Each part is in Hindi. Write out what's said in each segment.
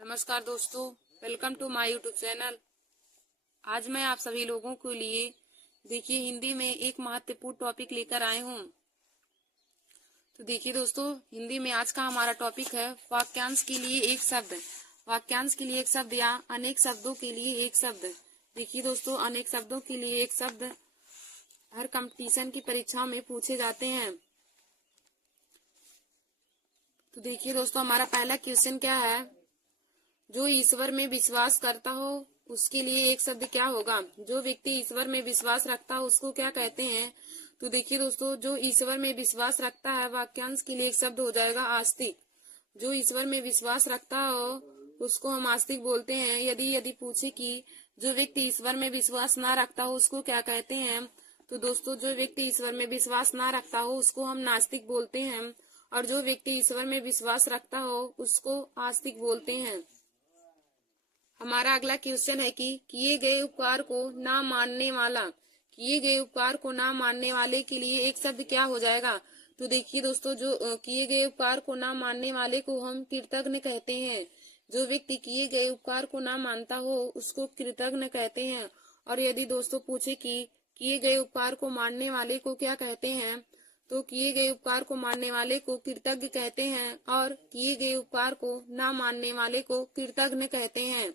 नमस्कार दोस्तों, welcome to my YouTube channel. आज मैं आप सभी लोगों के लिए देखिए हिंदी में एक महत्वपूर्ण टॉपिक लेकर आए हूँ। तो देखिए दोस्तों, हिंदी में आज का हमारा टॉपिक है वाक्यांश के लिए एक शब्द। वाक्यांश के लिए एक शब्द या अनेक शब्दों के लिए एक शब्द। देखिए दोस्तों, अनेक शब्दों के लिए एक शब्द हर कंपटीशन की परीक्षाओं में पूछे जाते हैं। तो देखिए दोस्तों, हमारा पहला क्वेश्चन क्या है? जो ईश्वर में विश्वास करता हो उसके लिए एक शब्द क्या होगा? जो व्यक्ति ईश्वर में विश्वास रखता हो उसको क्या कहते हैं? तो देखिए दोस्तों, जो ईश्वर में विश्वास रखता है वाक्यांश के लिए एक शब्द हो जाएगा आस्तिक। जो ईश्वर में विश्वास रखता हो उसको हम आस्तिक बोलते हैं। यदि पूछे कि जो व्यक्ति ईश्वर में विश्वास ना रखता हो उसको क्या कहते हैं? तो दोस्तों, जो व्यक्ति ईश्वर में विश्वास ना रखता हो उसको हम नास्तिक बोलते हैं, और जो व्यक्ति ईश्वर में विश्वास रखता हो उसको आस्तिक बोलते हैं। हमारा अगला क्वेश्चन है कि किए गए उपकार को ना मानने वाला। किए गए उपकार को ना मानने वाले के लिए एक शब्द क्या हो जाएगा? तो देखिए दोस्तों, जो किए गए उपकार को ना मानने वाले को हम कृतज्ञ कहते हैं। जो व्यक्ति किए गए उपकार को ना मानता हो उसको कृतज्ञ कहते हैं। और यदि दोस्तों पूछे कि किए गए उपकार को मानने वाले को क्या कहते हैं, तो किए गए उपकार को मानने वाले को कृतज्ञ कहते हैं, और किए गए उपकार को ना मानने वाले को कृतज्ञ कहते हैं।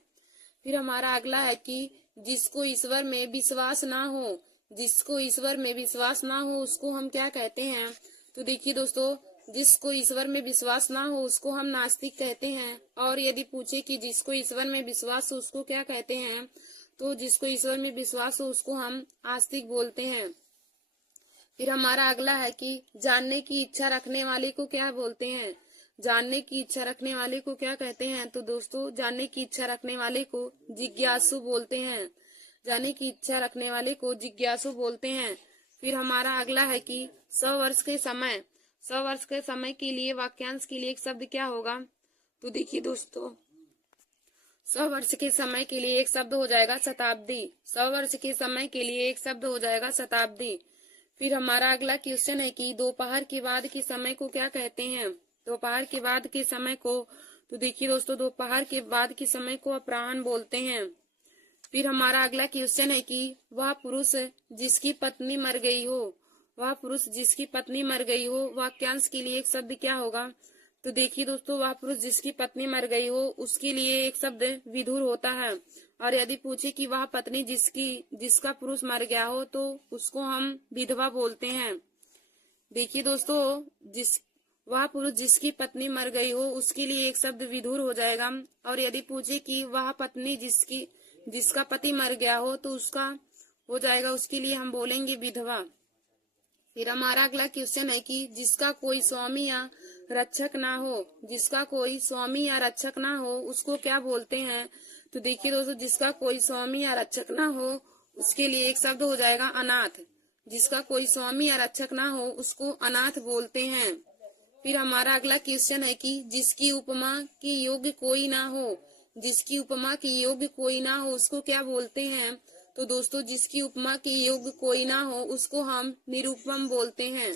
फिर हमारा अगला है कि जिसको ईश्वर में विश्वास ना हो। जिसको ईश्वर में विश्वास ना हो उसको हम क्या कहते हैं? तो देखिए दोस्तों, जिसको ईश्वर में विश्वास ना हो उसको हम नास्तिक कहते हैं। और यदि पूछे कि जिसको ईश्वर में विश्वास हो उसको क्या कहते हैं, तो जिसको ईश्वर में विश्वास हो उसको हम आस्तिक बोलते हैं। फिर हमारा अगला है कि जानने की इच्छा रखने वाले को क्या बोलते हैं? जानने की इच्छा रखने वाले को क्या कहते हैं? तो दोस्तों, जानने की इच्छा रखने वाले को जिज्ञासु बोलते हैं। जानने की इच्छा रखने वाले को जिज्ञासु बोलते हैं। फिर हमारा अगला है कि 100 वर्ष के समय। 100 वर्ष के समय के लिए वाक्यांश के लिए एक शब्द क्या होगा? तो देखिए दोस्तों, 100 वर्ष के समय के लिए एक शब्द हो जाएगा शताब्दी। 100 वर्ष के समय के लिए एक शब्द हो जाएगा शताब्दी। फिर हमारा अगला क्वेश्चन है कि दोपहर के बाद के समय को क्या कहते हैं? दोपहर के बाद के समय को, तो देखिए दोस्तों, दोपहर के बाद के समय को अपराह्न बोलते हैं। फिर हमारा अगला क्वेश्चन है कि वह पुरुष जिसकी पत्नी मर गई हो। वह पुरुष जिसकी पत्नी मर गई हो वाक्यांश के लिए एक शब्द क्या होगा? तो देखिए दोस्तों, वह पुरुष जिसकी पत्नी मर गई हो उसके लिए एक शब्द विधुर होता है। और यदि पूछे कि वह पत्नी जिसका पुरुष मर गया हो तो उसको हम विधवा बोलते हैं। देखिए दोस्तों, वह पुरुष जिसकी पत्नी मर गई हो उसके लिए एक शब्द विधुर हो जाएगा। और यदि पूछे कि वह पत्नी जिसका पति मर गया हो तो उसका हो जाएगा, उसके लिए हम बोलेंगे विधवा। फिर हमारा अगला क्वेश्चन है कि जिसका कोई स्वामी या रक्षक ना हो। जिसका कोई स्वामी या रक्षक ना हो उसको क्या बोलते हैं? तो देखिए दोस्तों, जिसका कोई स्वामी या रक्षक ना हो उसके लिए एक शब्द हो जाएगा अनाथ। जिसका कोई स्वामी या रक्षक ना हो उसको अनाथ बोलते हैं। फिर हमारा अगला क्वेश्चन है कि जिसकी उपमा के योग्य कोई ना हो। जिसकी उपमा के योग्य कोई ना हो उसको क्या बोलते हैं? तो दोस्तों, जिसकी उपमा के योग्य कोई ना हो उसको हम निरुपम बोलते हैं।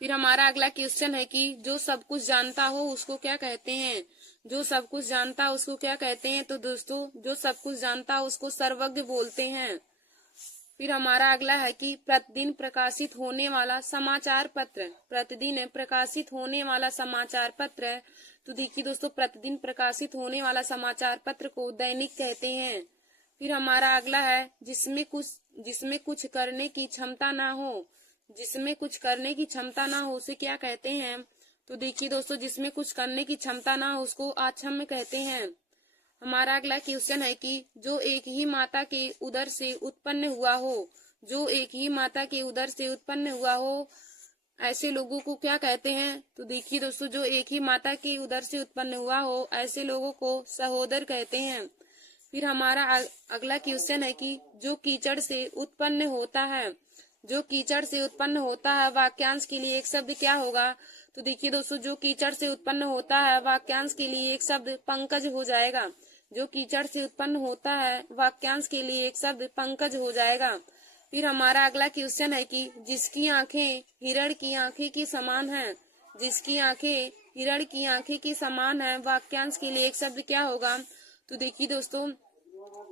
फिर हमारा अगला क्वेश्चन है कि जो सब कुछ जानता हो उसको क्या कहते हैं? जो सब कुछ जानता हो उसको क्या कहते हैं? तो दोस्तों, जो सब कुछ जानता हो उसको सर्वज्ञ बोलते हैं। फिर हमारा अगला है कि प्रतिदिन प्रकाशित होने वाला समाचार पत्र। प्रतिदिन प्रकाशित होने वाला समाचार पत्र, तो देखिए दोस्तों, प्रतिदिन प्रकाशित होने वाला समाचार पत्र को दैनिक कहते हैं। फिर हमारा अगला है जिसमें कुछ करने की क्षमता ना हो। जिसमें कुछ करने की क्षमता ना हो उसे क्या कहते हैं? तो देखिए दोस्तों, जिसमें कुछ करने की क्षमता ना हो उसको अक्षम कहते हैं। हमारा अगला क्वेश्चन है कि जो एक ही माता के उदर से उत्पन्न हुआ हो। जो एक ही माता के उदर से उत्पन्न हुआ हो ऐसे लोगों को क्या कहते हैं? तो देखिए दोस्तों, जो एक ही माता के उदर से उत्पन्न हुआ हो ऐसे लोगों को सहोदर कहते हैं। फिर हमारा अगला क्वेश्चन है कि जो कीचड़ से उत्पन्न होता है। जो कीचड़ से उत्पन्न होता है वाक्यांश के लिए एक शब्द क्या होगा? तो देखिए दोस्तों, जो कीचड़ से उत्पन्न होता है वाक्यांश के लिए एक शब्द पंकज हो जाएगा। जो कीचड़ से उत्पन्न होता है वाक्यांश के लिए एक शब्द पंकज हो जाएगा। फिर हमारा अगला क्वेश्चन है कि जिसकी आंखें हिरण की आंखें की समान हैं। जिसकी आंखें हिरण की आंखें के समान है, वाक्यांश के लिए एक शब्द क्या होगा? तो देखिए दोस्तों,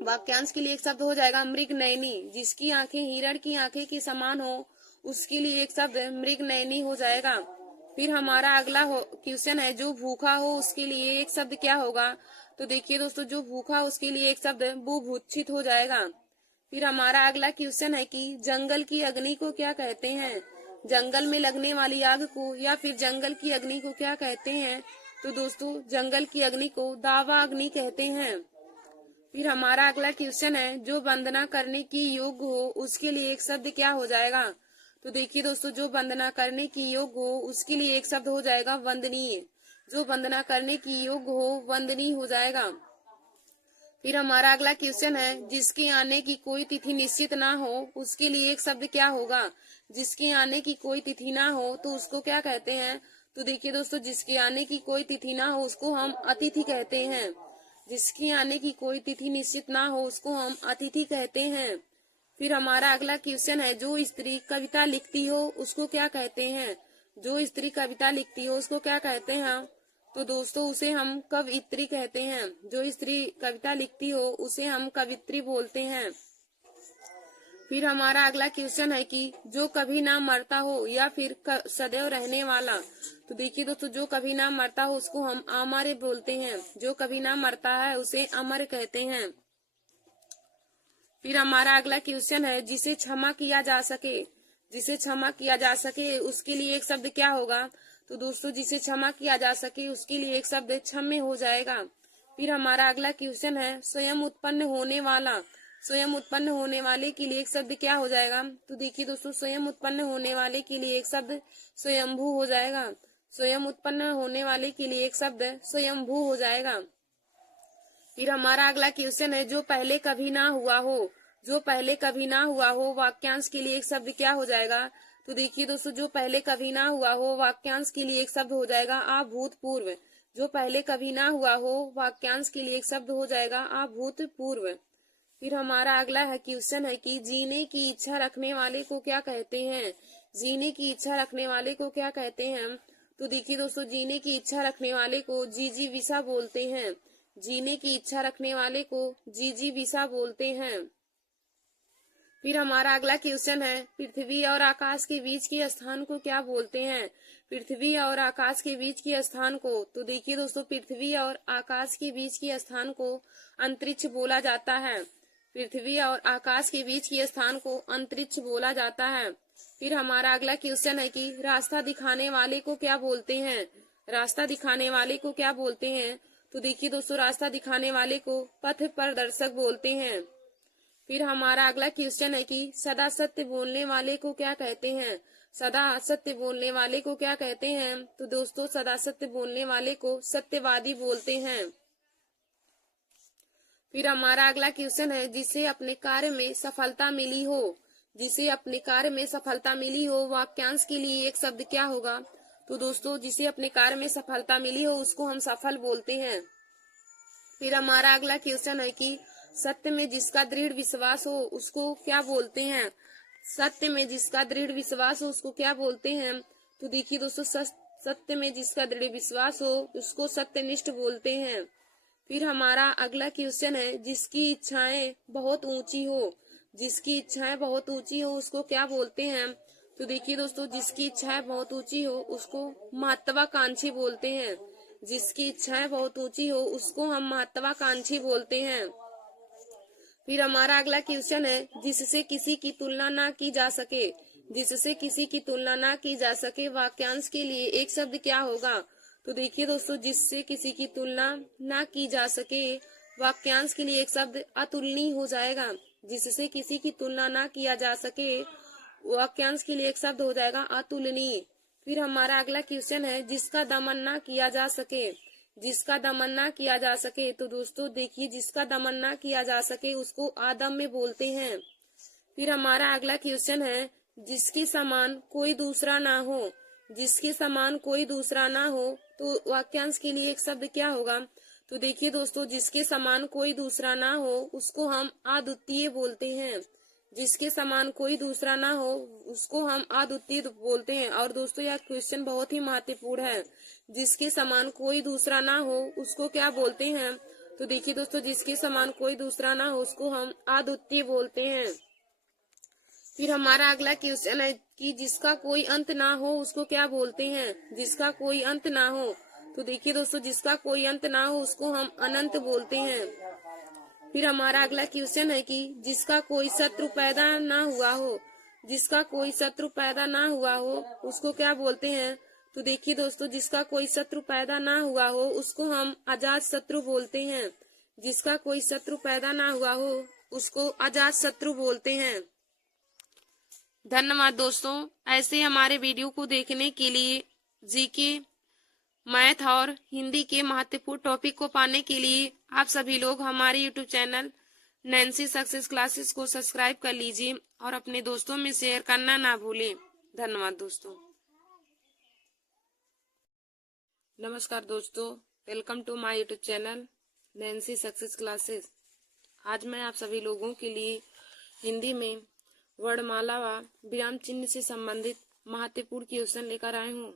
वाक्यांश के लिए एक शब्द हो जाएगा मृगनयनी। जिसकी आंखें हिरण की आंखें के समान हो उसके लिए एक शब्द मृगनयनी हो जाएगा। फिर हमारा अगला क्वेश्चन है, जो भूखा हो उसके लिए एक शब्द क्या होगा? तो देखिए दोस्तों, जो भूखा हो उसके लिए एक शब्द बुभुक्षित हो जाएगा। फिर हमारा अगला क्वेश्चन है कि जंगल की अग्नि को क्या कहते हैं? जंगल में लगने वाली आग को या फिर जंगल की अग्नि को क्या कहते हैं? तो दोस्तों, जंगल की अग्नि को दावा अग्नि कहते हैं। फिर हमारा अगला क्वेश्चन है, जो वंदना करने की योग्य हो उसके लिए एक शब्द क्या हो जाएगा? तो देखिए दोस्तों, जो वंदना करने की योग्य हो उसके लिए एक शब्द हो जाएगा वंदनीय। जो वंदना करने की योग्य हो वंदनीय हो जाएगा। फिर हमारा अगला क्वेश्चन है, जिसके आने की कोई तिथि निश्चित ना हो उसके लिए एक शब्द क्या होगा? जिसके आने की कोई तिथि ना हो तो उसको क्या कहते हैं? तो देखिए दोस्तों, जिसके आने की कोई तिथि ना हो उसको हम अतिथि कहते हैं। जिसकी आने की कोई तिथि निश्चित ना हो उसको हम अतिथि कहते हैं। फिर हमारा अगला क्वेश्चन है, जो स्त्री कविता लिखती हो उसको क्या कहते हैं? जो स्त्री कविता लिखती हो उसको क्या कहते हैं? तो दोस्तों, उसे हम कवयित्री कहते हैं। जो स्त्री कविता लिखती हो उसे हम कवित्री बोलते हैं। फिर हमारा अगला क्वेश्चन है कि जो कभी ना मरता हो या फिर सदैव रहने वाला। तो देखिए दोस्तों, जो कभी ना मरता हो उसको हम अमर बोलते हैं। जो कभी ना मरता है उसे अमर कहते हैं। फिर हमारा अगला क्वेश्चन है, जिसे क्षमा किया जा सके। जिसे क्षमा किया जा सके उसके लिए एक शब्द क्या होगा? तो दोस्तों, जिसे क्षमा किया जा सके उसके लिए एक शब्द क्षम्य हो जाएगा। फिर हमारा अगला क्वेश्चन है, स्वयं उत्पन्न होने वाला। स्वयं उत्पन्न होने वाले के लिए एक शब्द क्या हो जाएगा? तो देखिए दोस्तों, स्वयं उत्पन्न होने वाले के लिए एक शब्द स्वयंभू हो जाएगा। स्वयं उत्पन्न होने वाले के लिए एक शब्द स्वयंभू हो जाएगा। फिर हमारा अगला क्वेश्चन है, जो पहले कभी ना हुआ हो। जो पहले कभी ना हुआ हो वाक्यांश के लिए एक शब्द क्या हो जाएगा? तो देखिए दोस्तों, जो पहले कभी ना हुआ हो वाक्यांश के लिए एक शब्द हो जाएगा अभूतपूर्व। जो पहले कभी ना हुआ हो वाक्यांश के लिए एक शब्द हो जाएगा अभूतपूर्व। फिर हमारा अगला है क्वेश्चन है कि जीने की इच्छा रखने वाले को क्या कहते हैं? जीने की इच्छा रखने वाले को क्या कहते हैं? तो देखिए दोस्तों, जीने की इच्छा रखने वाले को जिजीविषा बोलते हैं। जीने की इच्छा रखने वाले को जिजीविषा बोलते हैं। फिर हमारा अगला क्वेश्चन है, पृथ्वी और आकाश के बीच के स्थान को क्या बोलते हैं? पृथ्वी और आकाश के बीच के स्थान को, तो देखिए दोस्तों, पृथ्वी और आकाश के बीच के स्थान को अंतरिक्ष बोला जाता है। पृथ्वी और आकाश के बीच के स्थान को अंतरिक्ष बोला जाता है। फिर हमारा अगला क्वेश्चन है कि रास्ता दिखाने वाले को क्या बोलते हैं? रास्ता दिखाने वाले को क्या बोलते हैं? तो देखिए दोस्तों, रास्ता दिखाने वाले को पथ प्रदर्शक बोलते हैं। फिर हमारा अगला क्वेश्चन है कि सदा सत्य बोलने वाले को क्या कहते हैं? सदा सत्य बोलने वाले को क्या कहते हैं? तो दोस्तों, सदा सत्य बोलने वाले को सत्यवादी बोलते हैं। फिर हमारा अगला क्वेश्चन है, जिसे अपने कार्य में सफलता मिली हो। जिसे अपने कार्य में सफलता मिली हो वाक्यांश के लिए एक शब्द क्या होगा? तो दोस्तों, जिसे अपने कार्य में सफलता मिली हो उसको हम सफल बोलते हैं। फिर हमारा अगला क्वेश्चन है कि सत्य में जिसका दृढ़ विश्वास हो उसको क्या बोलते हैं? सत्य में जिसका दृढ़ विश्वास हो उसको क्या बोलते हैं? तो देखिए दोस्तों, सत्य में जिसका दृढ़ विश्वास हो उसको सत्यनिष्ठ बोलते हैं। फिर हमारा अगला क्वेश्चन है, जिसकी इच्छाएं बहुत ऊंची हो। जिसकी इच्छाएं बहुत ऊंची हो उसको क्या बोलते हैं? तो देखिए दोस्तों, जिसकी इच्छाएं बहुत ऊंची हो उसको महत्वाकांक्षी बोलते हैं। जिसकी इच्छाएं बहुत ऊंची हो उसको हम महत्वाकांक्षी बोलते हैं। फिर हमारा अगला क्वेश्चन है, जिससे किसी की तुलना ना की जा सके। जिससे किसी की तुलना ना की जा सके वाक्यांश के लिए एक शब्द क्या होगा? तो देखिए दोस्तों, जिससे किसी की तुलना ना की जा सके वाक्यांश के लिए एक शब्द अतुलनीय हो जाएगा। जिससे किसी की तुलना ना किया जा सके वाक्यांश के लिए एक शब्द हो जाएगा अतुलनीय। फिर हमारा अगला क्वेश्चन है, जिसका दमन ना किया जा सके। जिसका दमन ना किया जा सके, तो दोस्तों देखिए, जिसका दमन ना किया जा सके उसको अदम्य बोलते हैं। फिर हमारा अगला क्वेश्चन है, जिसके समान कोई दूसरा ना हो। जिसके समान कोई दूसरा ना हो तो वाक्यांश के लिए एक शब्द क्या होगा? तो देखिए दोस्तों, जिसके समान कोई दूसरा ना हो उसको हम अद्वितीय बोलते हैं। जिसके समान कोई दूसरा ना हो उसको हम अद्वितीय बोलते हैं। और दोस्तों यह क्वेश्चन बहुत ही महत्वपूर्ण है। जिसके समान कोई दूसरा ना हो उसको क्या बोलते हैं? तो देखिए दोस्तों, जिसके समान कोई दूसरा ना हो उसको हम अद्वितीय बोलते हैं। फिर हमारा अगला क्वेश्चन है कि जिसका कोई अंत ना हो उसको क्या बोलते हैं? जिसका कोई अंत ना हो, तो देखिए दोस्तों, जिसका कोई अंत ना हो उसको हम अनंत बोलते हैं। फिर हमारा अगला क्वेश्चन है कि जिसका कोई शत्रु पैदा ना हुआ हो, जिसका कोई शत्रु पैदा ना हुआ हो उसको क्या बोलते हैं? तो देखिए दोस्तों, जिसका कोई शत्रु पैदा ना हुआ हो उसको हम अजात शत्रु बोलते हैं। जिसका कोई शत्रु पैदा ना हुआ हो उसको अजात शत्रु बोलते हैं। धन्यवाद दोस्तों। ऐसे हमारे वीडियो को देखने के लिए जीके, मैथ और हिंदी के महत्वपूर्ण टॉपिक को पाने के लिए आप सभी लोग हमारे YouTube channel Nancy success classes को सब्सक्राइब कर लीजिए और अपने दोस्तों में शेयर करना ना भूलें। धन्यवाद दोस्तों। नमस्कार दोस्तों, welcome to my YouTube channel Nancy success classes. आज मैं आप सभी लोगों के लिए हिंदी में वर्णमाला व विराम चिन्ह से संबंधित महत्वपूर्ण क्वेश्चन लेकर आए हूँ।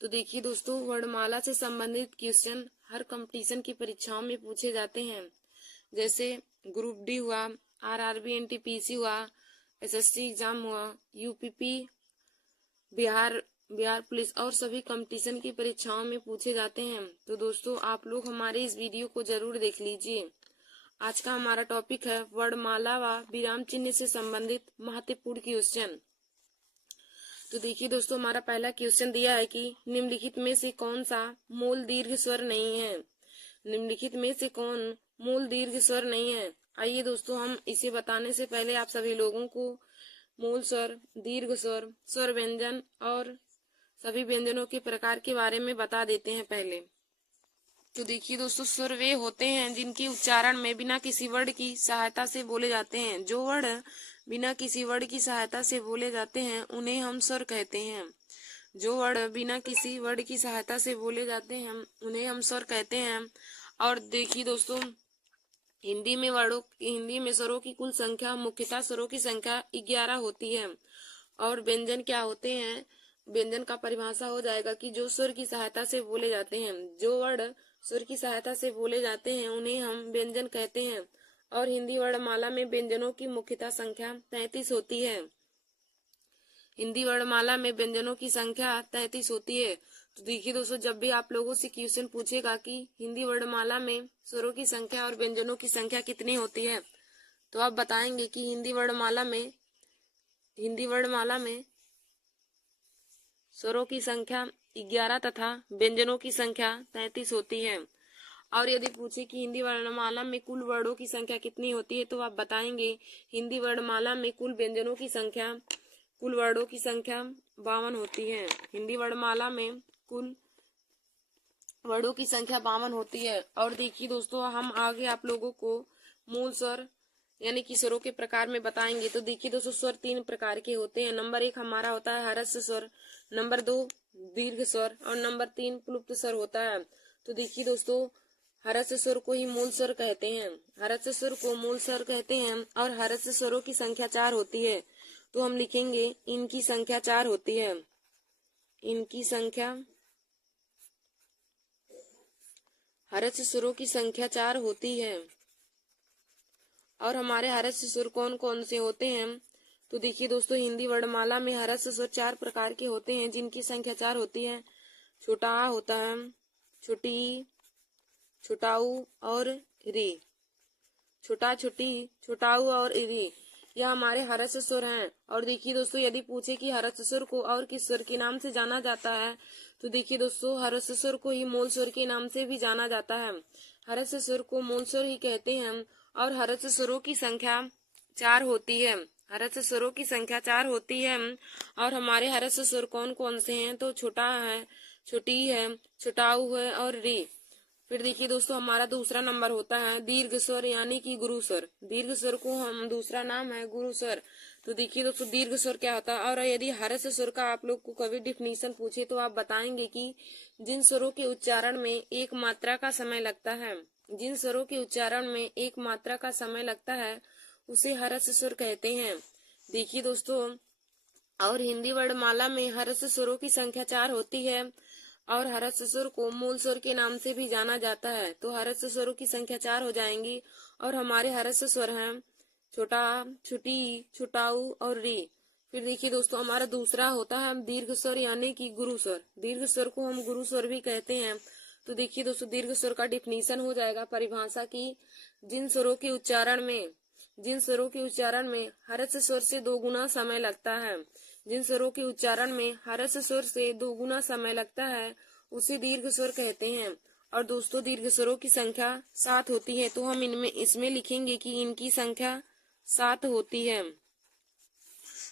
तो देखिए दोस्तों, वर्णमाला से संबंधित क्वेश्चन हर कंपटीशन की परीक्षाओं में पूछे जाते हैं। जैसे ग्रुप डी हुआ, आरआरबी एनटीपीसी हुआ, एसएससी एग्जाम हुआ, यूपीपी, बिहार पुलिस और सभी कंपटीशन की परीक्षाओं में पूछे जाते हैं। तो दोस्तों, आप लोग हमारे इस वीडियो को जरूर देख लीजिए। आज का हमारा टॉपिक है वर्णमाला व विराम चिन्ह से संबंधित महत्वपूर्ण क्वेश्चन। तो देखिए दोस्तों, हमारा पहला क्वेश्चन दिया है कि निम्नलिखित में से कौन सा मूल दीर्घ स्वर नहीं है? निम्नलिखित में से कौन मूल दीर्घ स्वर नहीं है? आइए दोस्तों, हम इसे बताने से पहले आप सभी लोगों को मूल स्वर, दीर्घ स्वर, स्वर व्यंजन और सभी व्यंजनों के प्रकार के बारे में बता देते हैं पहले। तो देखिए दोस्तों, स्वर वे होते हैं जिनके उच्चारण में बिना किसी वर्ड की सहायता से बोले जाते हैं। जो वर्ड बिना किसी वर्ड की सहायता से बोले जाते हैं उन्हें हम स्वर कहते हैं। जो वर्ड बिना किसी वर्ड की सहायता से बोले जाते हैं उन्हें हम स्वर कहते हैं। और देखिए दोस्तों, हिंदी में स्वरों की कुल संख्या मुख्यतः स्वरों की संख्या 11 होती है। और व्यंजन क्या होते हैं? व्यंजन का परिभाषा हो जाएगा कि जो स्वर की सहायता से बोले जाते हैं। जो वर्ड स्वर की सहायता से बोले जाते हैं उन्हें हम व्यंजन कहते हैं। और हिंदी वर्णमाला में व्यंजनों की मुख्यतः संख्या 33 होती है। हिंदी वर्णमाला में व्यंजनों की संख्या 33 होती है। तो देखिए दोस्तों, जब भी आप लोगों से क्वेश्चन पूछेगा कि हिंदी वर्णमाला में स्वरों की संख्या और व्यंजनों की संख्या कितनी होती है, तो आप बताएंगे कि हिंदी वर्णमाला में स्वरों की संख्या 11 तथा व्यंजनों की संख्या 33 होती है। और यदि पूछे कि हिंदी वर्णमाला में कुल वर्णों की संख्या कितनी होती है, तो आप बताएंगे हिंदी वर्णमाला में कुल वर्णों की संख्या 52 होती है। हिंदी वर्णमाला में कुल वर्णों की संख्या 52 होती है। और देखिए दोस्तों, हम आगे आप लोगों को मूल स्वर यानी कि स्वरों के प्रकार में बताएंगे। तो देखिए दोस्तों, स्वर 3 प्रकार के होते हैं। नंबर 1 हमारा होता है हर्ष स्वर, नंबर 2 दीर्घ स्वर और नंबर 3 प्लुप्त स्वर होता है। तो देखिए दोस्तों, हर्ष स्वर को ही मूल स्वर कहते हैं। हर्ष स्वर को मूल स्वर कहते हैं और हर्ष स्वरों की संख्या 4 होती है। तो हम लिखेंगे इनकी संख्या 4 होती है। इनकी संख्या, हर्ष स्वरों की संख्या 4 होती है। और हमारे हर्ष स्वर कौन कौन से होते हैं? तो देखिए दोस्तों, हिंदी वर्णमाला में हर्ष स्वर 4 प्रकार के होते हैं जिनकी संख्या 4 होती है। छोटा आ होता है, छोटी ई, छोटाऊ और री। छोटा, छोटी, छोटाऊ और री, यह हमारे हर्ष स्वर हैं। और देखिए दोस्तों, यदि पूछे कि हर्ष स्वर को और किस स्वर के नाम से जाना जाता है, तो देखिए दोस्तों, हर्ष स्वर को ही मूल स्वर के नाम से भी जाना जाता है। हर्ष स्वर को मूल स्वर ही कहते हैं। और हर्ष स्वरों की संख्या 4 होती है। हर्ष स्वरों की संख्या 4 होती है। और हमारे हर्ष स्वर कौन कौन से हैं? तो छोटा है, छोटी है, छोटाऊ है और री। फिर देखिए दोस्तों, हमारा दूसरा नंबर होता है दीर्घ स्वर यानी कि गुरु स्वर। दीर्घ स्वर को हम दूसरा नाम है गुरु स्वर। तो देखिए दोस्तों, दीर्घ स्वर क्या होता है? और यदि हर्ष स्वर का आप लोग को कभी डिफिनीशन पूछे तो आप बताएंगे कि जिन स्वरों के उच्चारण में एक मात्रा का समय लगता है, जिन स्वरों के उच्चारण में एक मात्रा का समय लगता है उसे हर्ष स्वर कहते हैं। देखिए दोस्तों, और हिंदी वर्णमाला में हर्ष स्वरों की संख्या 4 होती है और हर्ष स्वर को मूल स्वर के नाम से भी जाना जाता है। तो हर्ष स्वरों की संख्या 4 हो जाएंगी और हमारे हर्ष स्वर हैं छोटा, छुटी, छुटाऊ और री। फिर देखिए दोस्तों, हमारा दूसरा होता है दीर्घ स्वर यानी कि गुरु स्वर। दीर्घ स्वर को हम गुरु स्वर भी कहते हैं। तो देखिए दोस्तों, दीर्घ स्वर का डिफिनीशन हो जाएगा परिभाषा की, जिन स्वरों के उच्चारण में हर्ष स्वर से 2 गुना समय लगता है, जिन स्वरों के उच्चारण में हर्ष स्वर से 2 गुना समय लगता है उसे दीर्घ स्वर कहते हैं। और दोस्तों, दीर्घ स्वरों की संख्या 7 होती है। तो हम इसमें लिखेंगे कि इनकी संख्या 7 होती है।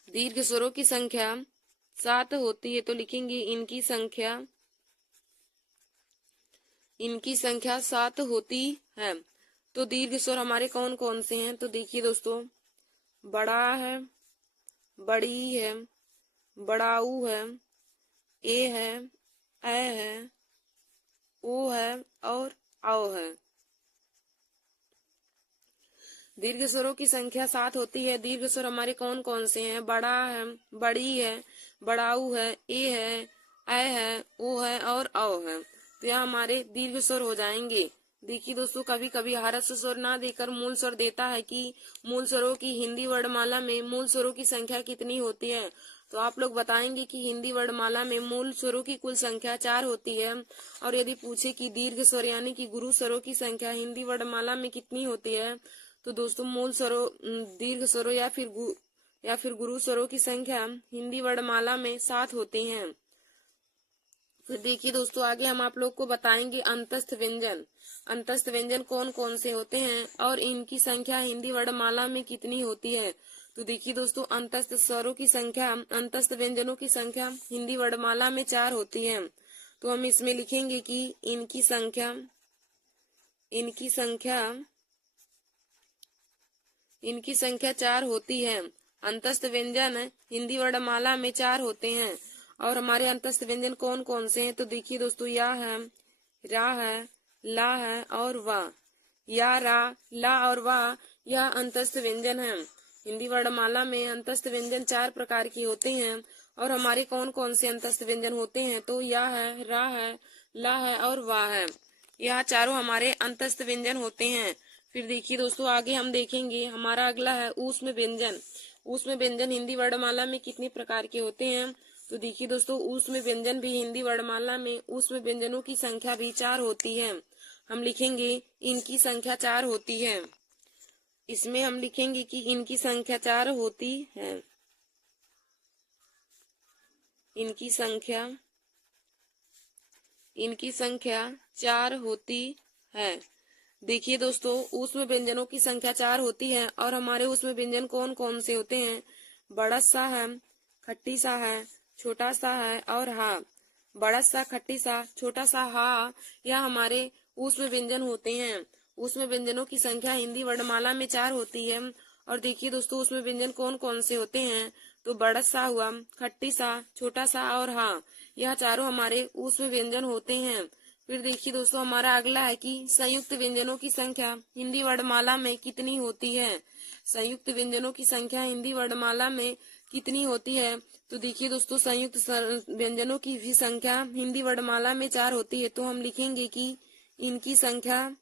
दीर्घ स्वरों की संख्या 7 होती है तो लिखेंगे इनकी संख्या 7 होती है। तो दीर्घ स्वर हमारे कौन कौन से हैं? तो देखिए दोस्तों, बड़ा है, बड़ी है, बड़ाऊ है, ए है, ऐ है, ओ है और आओ है। दीर्घ स्वरों की संख्या 7 होती है। दीर्घ स्वर हमारे कौन कौन से हैं? बड़ा है, बड़ी है, बड़ाऊ है, ए है, ऐ है, ओ है और औ है। तो यह हमारे दीर्घ स्वर हो जाएंगे। देखिए दोस्तों, कभी कभी हर्ष स्वर ना देकर मूल स्वर देता है कि मूल स्वरों की हिंदी वर्णमाला में मूल स्वरों की संख्या कितनी होती है। तो आप लोग बताएंगे कि हिंदी वर्णमाला में मूल स्वरों की कुल संख्या 4 होती है। और यदि पूछे कि दीर्घ स्वर यानी कि गुरु स्वरों की संख्या हिंदी वर्णमाला में कितनी होती है, तो दोस्तों मूल स्वरों, दीर्घ स्वरों या फिर गुरु स्वरों की संख्या हिंदी वर्णमाला में 7 होती हैं। फिर देखिए दोस्तों, आगे हम आप लोग को बताएंगे अंतस्थ व्यंजन। अंतस्थ व्यंजन कौन कौन से होते हैं और इनकी संख्या हिंदी वर्णमाला में कितनी होती है। तो देखिए दोस्तों, अंतस्थ स्वरों की संख्या, अंतस्थ व्यंजनों की संख्या हिंदी वर्णमाला में 4 होती है। तो हम इसमें लिखेंगे कि इनकी संख्या 4 होती है। अंतस्थ व्यंजन हिंदी वर्णमाला में 4 होते हैं। और हमारे अंतस्थ व्यंजन कौन कौन से हैं? तो देखिए दोस्तों, या है, रा है, ला है और वाह। या, रा, ला और वाह यह अंतस्थ व्यंजन है। हिंदी वर्णमाला में अंतस्थ व्यंजन 4 प्रकार के होते हैं। और हमारे कौन कौन से अंतस्थ व्यंजन होते हैं? तो या है, रा है, ला है और वाह है। यह चारों हमारे अंतस्थ व्यंजन होते हैं। फिर देखिए दोस्तों, आगे हम देखेंगे हमारा अगला है ऊष्म व्यंजन। ऊष्म व्यंजन हिंदी वर्णमाला में कितने प्रकार के होते हैं? तो देखिए दोस्तों, ऊष्म व्यंजन भी हिंदी वर्णमाला में ऊष्म व्यंजनों की संख्या भी 4 होती है। हम लिखेंगे इनकी संख्या 4 होती है। इसमें हम लिखेंगे कि इनकी संख्या 4 होती है। इनकी संख्या 4 होती है। देखिए दोस्तों, ऊष्म व्यंजनों की संख्या 4 होती है। और हमारे ऊष्म व्यंजन कौन कौन से होते हैं? बड़ा सा है, खट्टी सा है, छोटा सा है और हा। बड़ा सा, खट्टी सा, छोटा सा, हा, यह हमारे ऊष्म व्यंजन होते हैं। ऊष्म व्यंजनों की संख्या हिंदी वर्णमाला में 4 होती है। और देखिए दोस्तों, ऊष्म व्यंजन कौन कौन से होते हैं? तो बड़ा सा हुआ, खट्टी सा, छोटा सा और हा, यह चारों हमारे ऊष्म व्यंजन होते हैं। फिर देखिए दोस्तों, हमारा अगला है कि संयुक्त व्यंजनों की संख्या हिंदी वर्णमाला में कितनी होती है। संयुक्त व्यंजनों की संख्या हिंदी वर्णमाला में कितनी होती है? तो देखिए दोस्तों, संयुक्त व्यंजनों की भी संख्या हिंदी वर्णमाला में 4 होती है। तो हम लिखेंगे कि इनकी संख्या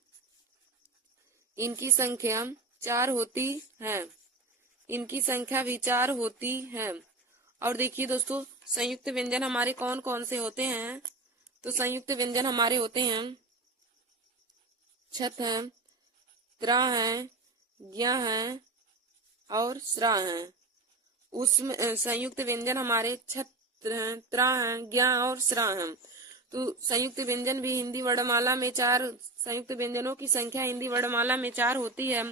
4 होती है। इनकी संख्या भी 4 होती है। और देखिए दोस्तों, संयुक्त व्यंजन हमारे कौन कौन से होते हैं? तो संयुक्त व्यंजन हमारे होते हैं छत है, त्रा है, ज्ञ है और स्रा है। उसमें संयुक्त व्यंजन हमारे छत, त्रा है, ज्ञ और स्रा है। तो संयुक्त व्यंजन भी हिंदी वर्णमाला में 4, संयुक्त व्यंजनों की संख्या हिंदी वर्णमाला में 4 होती है।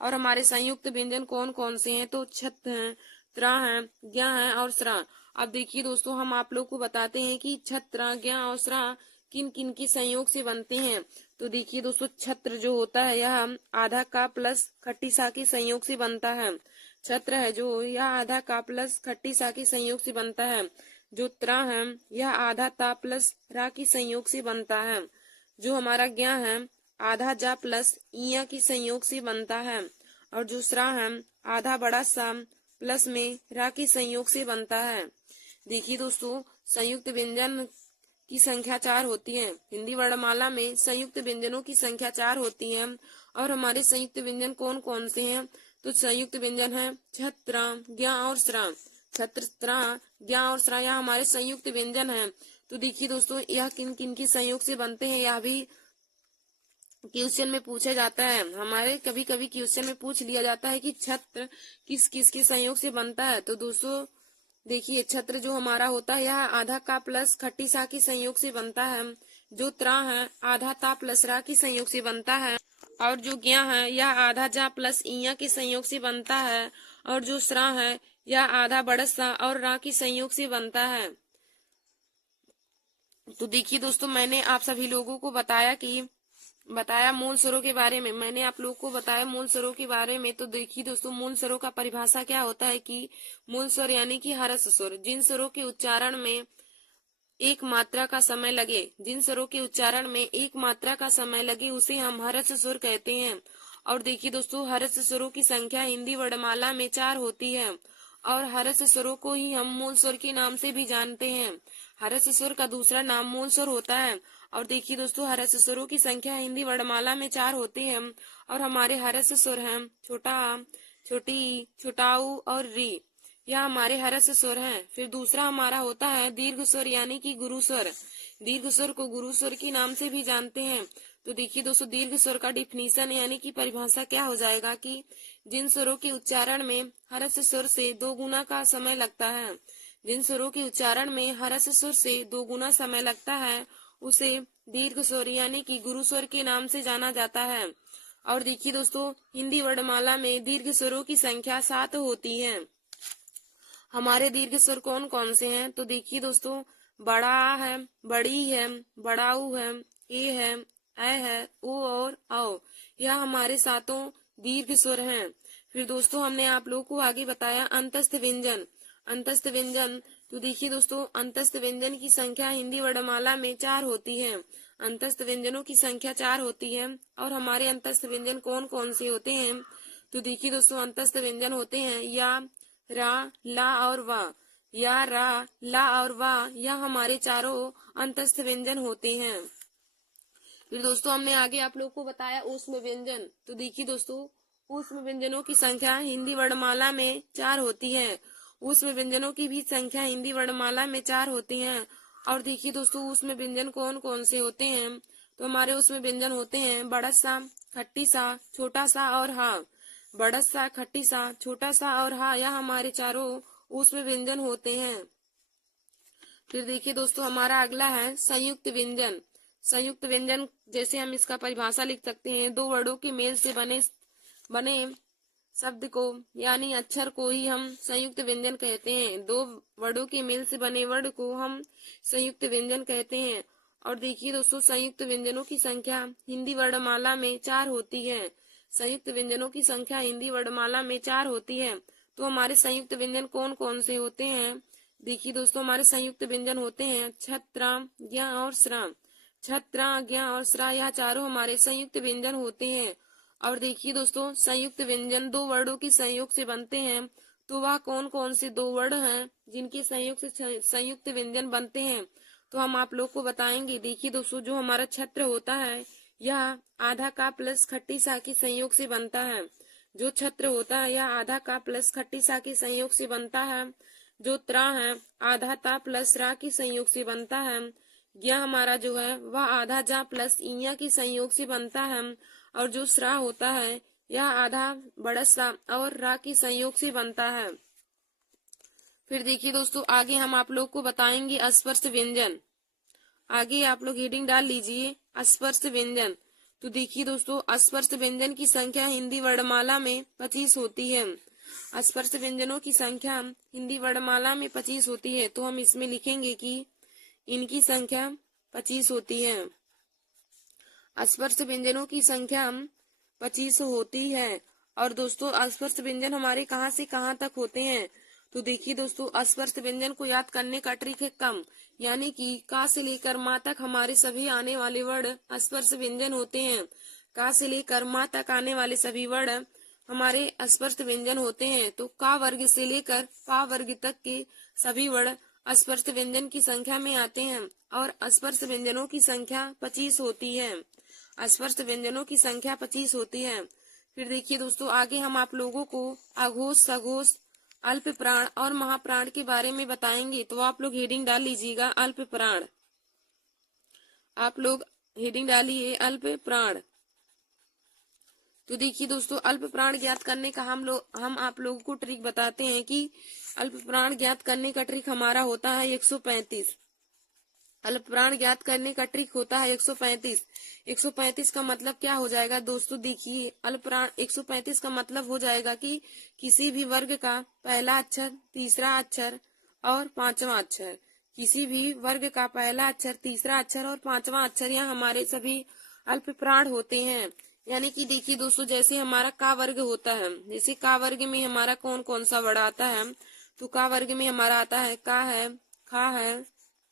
और हमारे संयुक्त व्यंजन कौन कौन से हैं? तो छत है, त्रा है, ज्ञ है और स्रा। अब देखिए दोस्तों, हम आप लोग को बताते हैं कि छत्र, ज्ञ और स्रा किन किन की संयोग से बनते हैं। तो देखिए दोस्तों, छत्र जो होता है यह आधा का प्लस खट्टी सा के संयोग से बनता है। छत्र है जो, यह आधा का प्लस खट्टी सा के संयोग से बनता है। जो त्रा है, यह आधा ता प्लस रा की संयोग से बनता है। जो हमारा ज्ञ है, आधा जा प्लस इया की संयोग से बनता है। और जो स्रा है आधा बड़ा सा प्लस में रा के संयोग से बनता है। देखिए दोस्तों, संयुक्त व्यंजन की संख्या 4 होती है। हिंदी वर्णमाला में संयुक्त व्यंजनों की संख्या 4 होती है। और हमारे संयुक्त व्यंजन कौन कौन से हैं? तो संयुक्त व्यंजन है छत्र, ज्ञ और स्रा। छत्र, त्रा, ज्ञ और स्रा यह हमारे संयुक्त व्यंजन हैं। तो देखिए दोस्तों, यह किन किन की संयोग से बनते हैं यह भी क्वेश्चन में पूछा जाता है। हमारे कभी कभी क्वेश्चन में पूछ लिया जाता है कि छत्र किस किस के संयोग से बनता है। तो दोस्तों देखिए, छत्र जो हमारा होता है यह आधा का प्लस खट्टी सा के संयोग से बनता है। जो त्रा है आधा ता प्लस रा के संयोग से बनता है। और जो ज्ञा है यह आधा जा प्लस इया के संयोग से बनता है। और जो स्रा है यह आधा बड़स सा और रा के संयोग से बनता है। तो देखिए दोस्तों, मैंने आप सभी लोगों को बताया मूल स्वरों के बारे में। मैंने आप लोगों को बताया मूल स्वरों के बारे में। तो देखिए दोस्तों, मूल स्वरों का परिभाषा क्या होता है कि मूल स्वर यानी कि हर्ष स्वर, जिन स्वरों के उच्चारण में एक मात्रा का समय लगे, जिन स्वरों के उच्चारण में एक मात्रा का समय लगे उसे हम हर्ष स्वर कहते हैं। और देखिए दोस्तों, हर्ष स्वरों की संख्या हिंदी वर्णमाला में 4 होती है। और हर्ष स्वरों को ही हम मूल स्वर के नाम से भी जानते हैं। हर्ष स्वर का दूसरा नाम मूल स्वर होता है। और देखिए दोस्तों, हर्ष स्वरों की संख्या हिंदी वर्णमाला में 4 होती है। और हमारे हर्ष स्वर हैं छोटा, छोटी, छोटाऊ और री, यह हमारे हर्ष स्वर हैं। फिर दूसरा हमारा होता है दीर्घ स्वर यानी कि गुरु स्वर। दीर्घ स्वर को गुरु स्वर के नाम से भी जानते हैं। तो देखिए दोस्तों, दीर्घ स्वर का डिफिनीशन यानी कि परिभाषा क्या हो जाएगा कि जिन स्वरों के उच्चारण में हर्ष स्वर से 2 गुना का समय लगता है, जिन स्वरों के उच्चारण में हर्ष स्वर से 2 गुना समय लगता है उसे दीर्घ स्वर यानी कि गुरु स्वर के नाम से जाना जाता है। और देखिए दोस्तों, हिंदी वर्णमाला में दीर्घ स्वरों की संख्या 7 होती है। हमारे दीर्घ स्वर कौन कौन से हैं? तो देखिए दोस्तों, बड़ा है, बड़ी है, बड़ाऊ है, ए है, ओ और औ, यह हमारे 7 दीर्घ स्वर हैं। फिर दोस्तों, हमने आप लोगों को आगे बताया अंतस्थ व्यंजन। अंतस्थ व्यंजन, तो देखिए दोस्तों, अंतस्थ व्यंजन की संख्या हिंदी वर्णमाला में 4 होती है। अंतस्थ व्यंजनों की संख्या 4 होती है। और हमारे अंतस्थ व्यंजन कौन कौन से होते हैं? तो देखिए दोस्तों, अंतस्थ व्यंजन होते हैं या, रा, ला और वा। या, रा, ला और वा यह हमारे चारों अंतस्थ व्यंजन होते हैं। फिर दोस्तों, हमने आगे आप लोग को बताया ऊष्म व्यंजन। तो देखिए दोस्तों, ऊष्म व्यंजनों की संख्या हिंदी वर्णमाला में 4 होती है। ऊष्म व्यंजनों की भी संख्या हिंदी वर्णमाला में 4 होती है। और देखिए दोस्तों, ऊष्म व्यंजन कौन कौन से होते हैं? तो हमारे उसमें व्यंजन होते हैं बड़स सा, खट्टी सा, छोटा सा और हा। बड़स सा, खट्टी सा, छोटा सा और हा यह हमारे चारों उसमें व्यंजन होते हैं। फिर देखिए दोस्तों, हमारा अगला है संयुक्त व्यंजन। संयुक्त व्यंजन जैसे हम इसका परिभाषा लिख सकते हैं, 2 वर्डों के मेल से बने शब्द को यानी अक्षर को ही हम संयुक्त व्यंजन कहते हैं। 2 वर्डों के मेल से बने वर्ड को हम संयुक्त व्यंजन कहते हैं। और देखिए दोस्तों, संयुक्त व्यंजनों की संख्या हिंदी वर्णमाला में 4 होती है। संयुक्त व्यंजनों की संख्या हिंदी वर्णमाला में 4 होती है। तो हमारे संयुक्त व्यंजन कौन कौन से होते हैं? देखिए दोस्तों, हमारे संयुक्त व्यंजन होते हैं छत्र, ज्ञ और स्रा। छत्र, ज्ञ और स्रा यह चारों हमारे संयुक्त व्यंजन होते हैं। और देखिए दोस्तों, संयुक्त व्यंजन 2 वर्डों के संयोग से बनते हैं। तो वह कौन कौन से 2 वर्ड हैं जिनके संयोग से संयुक्त व्यंजन बनते हैं? तो हम आप लोग को बताएंगे। देखिए दोस्तों, जो हमारा छत्र होता है यह आधा का प्लस खट्टी सा के संयोग से बनता है। जो छत्र होता है यह आधा का प्लस खट्टी सा के संयोग से बनता है। जो त्रा है आधा ता प्लस रा के संयोग से बनता है। ज्ञ हमारा जो है वह आधा जा प्लस इया के संयोग से बनता है। और जो स्रा होता है यह आधा बड़स सा और रा के संयोग से बनता है। फिर देखिए दोस्तों, आगे हम आप लोग को बताएंगे अस्पर्श व्यंजन। आगे आप लोग हेडिंग डाल लीजिए अस्पर्श व्यंजन। तो देखिए दोस्तों, अस्पर्श व्यंजन की संख्या हिंदी वर्णमाला में 25 होती है। अस्पर्श व्यंजनों की संख्या हिंदी वर्णमाला में 25 होती है। तो हम इसमें लिखेंगे कि इनकी संख्या 25 होती है। अस्पर्श व्यंजनों की संख्या 25 होती है। और दोस्तों, अस्पर्श व्यंजन हमारे कहाँ से कहाँ तक होते हैं? तो देखिए दोस्तों, अस्पर्श व्यंजन को याद करने का ट्रिक है कम, यानी कि का से लेकर माँ तक हमारे सभी आने वाले वर्ड अस्पर्श व्यंजन होते हैं। का से लेकर माँ तक आने वाले सभी वर्ड हमारे अस्पष्ट व्यंजन होते हैं। तो का वर्ग से लेकर पा वर्ग तक के सभी वर्ण अस्पष्ट व्यंजन की संख्या में आते हैं और अस्पष्ट व्यंजनों की संख्या 25 होती है। अस्पष्ट व्यंजनों की संख्या 25 होती है। फिर देखिए दोस्तों, आगे हम आप लोगों को अघोष, सघोष, अल्प प्राण और महाप्राण के बारे में बताएंगे। तो आप लोग हेडिंग डाल लीजिएगा अल्प प्राण। आप लोग हेडिंग डालिए अल्प प्राण। तो देखिए दोस्तों, अल्प प्राण ज्ञात करने का हम आप लोगों को ट्रिक बताते हैं कि अल्प प्राण ज्ञात करने का ट्रिक हमारा होता है 135। अल्प प्राण ज्ञात करने का ट्रिक होता है 135। 135 का मतलब क्या हो जाएगा दोस्तों? देखिए, अल्प प्राण 135 का मतलब हो जाएगा कि किसी भी वर्ग का पहला अक्षर, तीसरा अक्षर और पांचवा अक्षर। किसी भी वर्ग का पहला अक्षर, तीसरा अक्षर और पांचवा अक्षर यह हमारे सभी अल्प प्राण होते हैं। यानी कि देखिए दोस्तों, जैसे हमारा का वर्ग होता है, जैसे का वर्ग में हमारा कौन कौन सा वर्ड आता है? तो का वर्ग में हमारा आता है का है, खा है,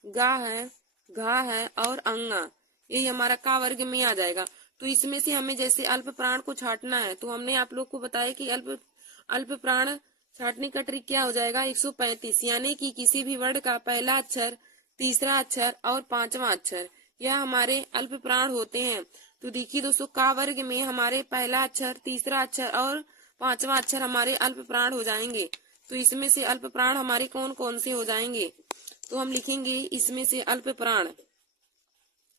गा है, घा है और अंगा। यही हमारा का वर्ग में आ जाएगा। तो इसमें से हमें जैसे अल्प प्राण को छांटना है, तो हमने आप लोग को बताया कि अल्प प्राण छांटने का ट्रिक क्या हो जाएगा? 135। यानी कि किसी भी वर्ड का पहला अक्षर, तीसरा अक्षर और पांचवा अक्षर यह हमारे अल्प प्राण होते हैं। तो देखिए दोस्तों, का वर्ग में हमारे पहला अक्षर, तीसरा अक्षर और पांचवा अक्षर हमारे अल्प प्राण हो जाएंगे। तो इसमें से अल्प प्राण हमारे कौन कौन से हो जाएंगे? तो हम लिखेंगे इसमें से अल्प प्राण।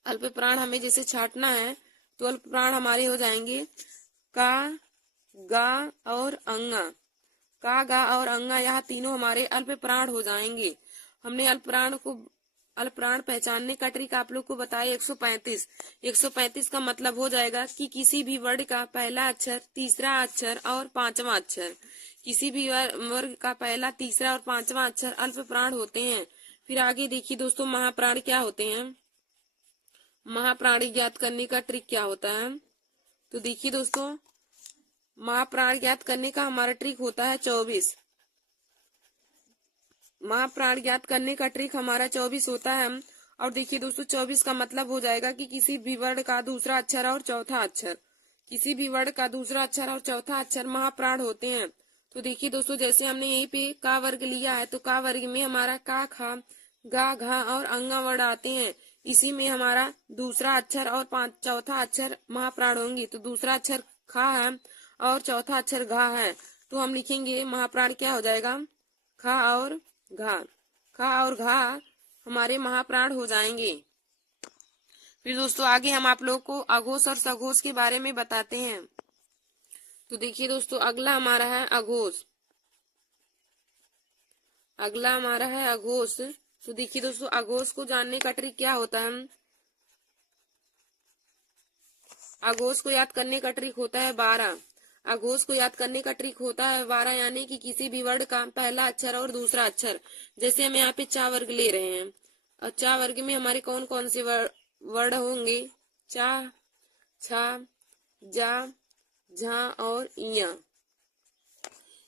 अल्प प्राण हमें जैसे छांटना है, तो अल्प प्राण हमारे हो जाएंगे का, गा और अंगा। का, गा और अंगा यह तीनों हमारे अल्प प्राण हो जाएंगे। हमने अल्प प्राण पहचानने का ट्रिक आप लोग को बताया 135। 135 का मतलब हो जाएगा कि किसी भी वर्ड का पहला अक्षर, तीसरा अक्षर और पांचवा अक्षर। किसी भी वर्ग का पहला, तीसरा और पांचवा अक्षर अल्प प्राण होते हैं। फिर आगे देखिए दोस्तों, महाप्राण क्या होते हैं? महाप्राण ज्ञात करने का ट्रिक क्या होता है? तो देखिए दोस्तों, महाप्राण ज्ञात करने का हमारा ट्रिक होता है 24। महाप्राण ज्ञात करने का ट्रिक हमारा 24 होता है। और देखिए दोस्तों, 24 का मतलब हो जाएगा कि किसी भी वर्ड का दूसरा अक्षर और चौथा अक्षर। किसी भी वर्ड का दूसरा अक्षर और चौथा अक्षर महाप्राण होते हैं। तो देखिए दोस्तों, जैसे हमने यहीं पे का वर्ग लिया है, तो का वर्ग में हमारा का, खा, गा, घा और अंगा वर्ड आते हैं। इसी में हमारा दूसरा अक्षर और चौथा अक्षर महाप्राण होंगे। तो दूसरा अक्षर खा है और चौथा अक्षर घा है। तो हम लिखेंगे महाप्राण क्या हो जाएगा? खा और घा। खा और घा हमारे महाप्राण हो जाएंगे। फिर दोस्तों, आगे हम आप लोग को अघोष और सघोष के बारे में बताते हैं। तो देखिए दोस्तों, अगला हमारा है अघोष। अगला हमारा है अघोष। तो देखिए दोस्तों, अघोष को जानने का ट्रिक क्या होता है? अघोष को याद करने का ट्रिक होता है 12। अघोष को याद करने का ट्रिक होता है 12। यानी कि किसी भी वर्ड का पहला अक्षर और दूसरा अक्षर। जैसे हम यहाँ पे चा वर्ग ले रहे हैं, और चा वर्ग में हमारे कौन कौन से वर्ड होंगे? चा, छा, जा, झा और इया।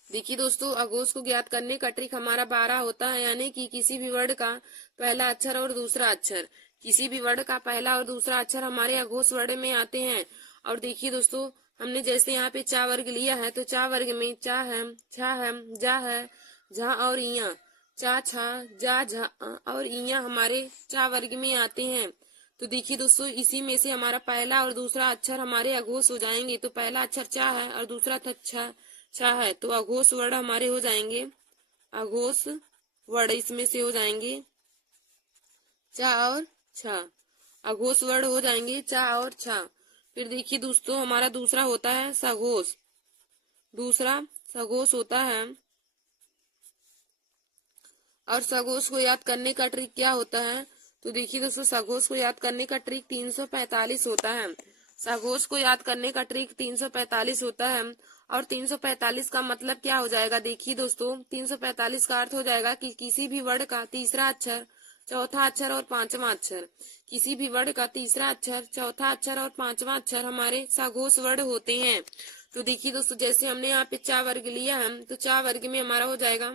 देखिए दोस्तों, अघोष को ज्ञात करने का ट्रिक हमारा 12 होता है। यानी कि किसी भी वर्ड का पहला अक्षर और दूसरा अक्षर। किसी भी वर्ड का पहला और दूसरा अक्षर हमारे अघोष वर्ड में आते हैं। और देखिए दोस्तों, हमने जैसे यहाँ पे चा वर्ग लिया है, तो चा वर्ग में चा है, छा है, जा है, झा और इया। चा, छा, जा, झा और इया हमारे चा वर्ग में आते हैं। तो देखिए दोस्तों, इसी में से हमारा पहला और दूसरा अक्षर हमारे अघोष हो जाएंगे। तो पहला अक्षर चा है और दूसरा छा है। तो अघोष वर्ड हमारे हो जाएंगे, अघोष वर्ड इसमें से हो जाएंगे चा और छा। अघोष वर्ड हो जाएंगे चा और छा। फिर देखिए दोस्तों, हमारा दूसरा होता है सघोष। दूसरा सघोष होता है, और सघोष को याद करने का ट्रिक क्या होता है? तो देखिए दोस्तों, सघोष को याद करने का ट्रिक 345 होता है। सघोष को याद करने का ट्रिक 345 होता है। और 345 का मतलब क्या हो जाएगा? देखिए दोस्तों, 345 का अर्थ हो जाएगा कि किसी भी वर्ड का तीसरा अक्षर, चौथा अक्षर और पांचवा अक्षर। किसी भी वर्ड का तीसरा अक्षर, चौथा अक्षर और पांचवा अक्षर हमारे सघोष वर्ड होते हैं। तो देखिए दोस्तों, जैसे हमने यहाँ पे चा वर्ग लिया है, तो चा वर्ग में हमारा हो जाएगा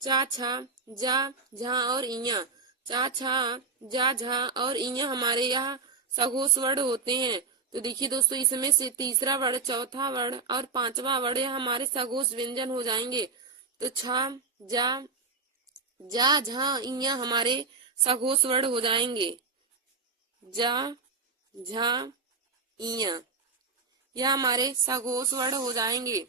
चा, छा, जा, झा और इया। चा, छा, जा, झा और इया हमारे यहाँ सघोष वर्ड होते हैं। तो देखिए दोस्तों, इसमें से तीसरा वर्ण, चौथा वर्ण और पांचवा वर्ण यह हमारे सघोष व्यंजन हो जाएंगे। तो छ, जा, जा, झा, इया हमारे सघोष वर्ण हो जाएंगे। जा, झा, इया यह हमारे सघोष वर्ण हो जाएंगे।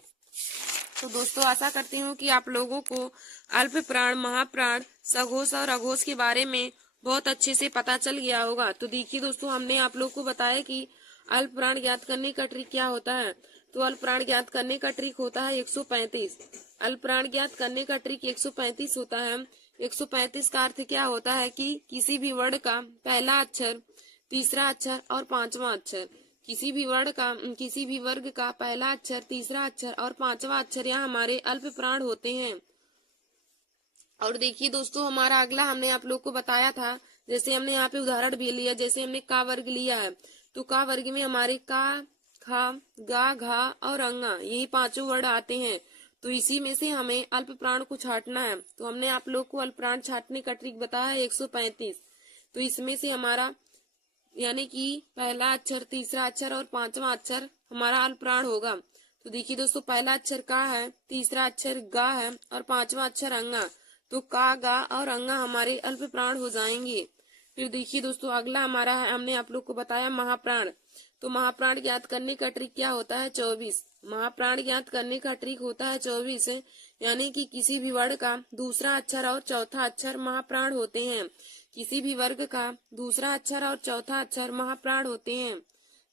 तो दोस्तों, आशा करती हूँ कि आप लोगों को अल्प प्राण, महाप्राण, सघोष और अघोष के बारे में बहुत अच्छे से पता चल गया होगा। तो देखिए दोस्तों, हमने आप लोग को बताया कि अल्प प्राण ज्ञात करने का ट्रिक क्या होता है। तो अल्प प्राण ज्ञात करने का ट्रिक होता है 135। अल्प प्राण ज्ञात करने का ट्रिक 135 होता है। 135 का अर्थ क्या होता है कि किसी भी वर्ण का पहला अक्षर, तीसरा अक्षर और पांचवा अक्षर, किसी भी वर्ग का पहला अक्षर, तीसरा अक्षर और पांचवा अक्षर यह हमारे अल्प प्राण होते हैं। और देखिए दोस्तों, हमारा अगला हमने आप लोग को बताया था, जैसे हमने यहाँ पे उदाहरण भी लिया, जैसे हमने का वर्ग लिया है। तो का वर्ग में हमारे का, खा, गा, घा और अंगा यही पांचों वर्ड आते हैं। तो इसी में से हमें अल्प प्राण को छांटना है। तो हमने आप लोग को अल्प प्राण छांटने का ट्रिक बताया है 135। तो इसमें से हमारा यानी कि पहला अक्षर, तीसरा अक्षर और पांचवा अक्षर हमारा अल्प प्राण होगा। तो देखिए दोस्तों, पहला अक्षर का है, तीसरा अक्षर गा है और पांचवा अक्षर अंगा। तो का, गा और अंगा हमारे अल्प प्राण हो जाएंगे। फिर देखिए दोस्तों, अगला हमारा है, हमने आप लोग को बताया महाप्राण। तो महाप्राण ज्ञात करने का ट्रिक क्या होता है? 24। महाप्राण ज्ञात करने का ट्रिक होता है 24, यानी कि किसी भी वर्ण का दूसरा अक्षर और चौथा अक्षर महाप्राण होते हैं। किसी भी वर्ग का दूसरा अक्षर और चौथा अक्षर महाप्राण होते हैं।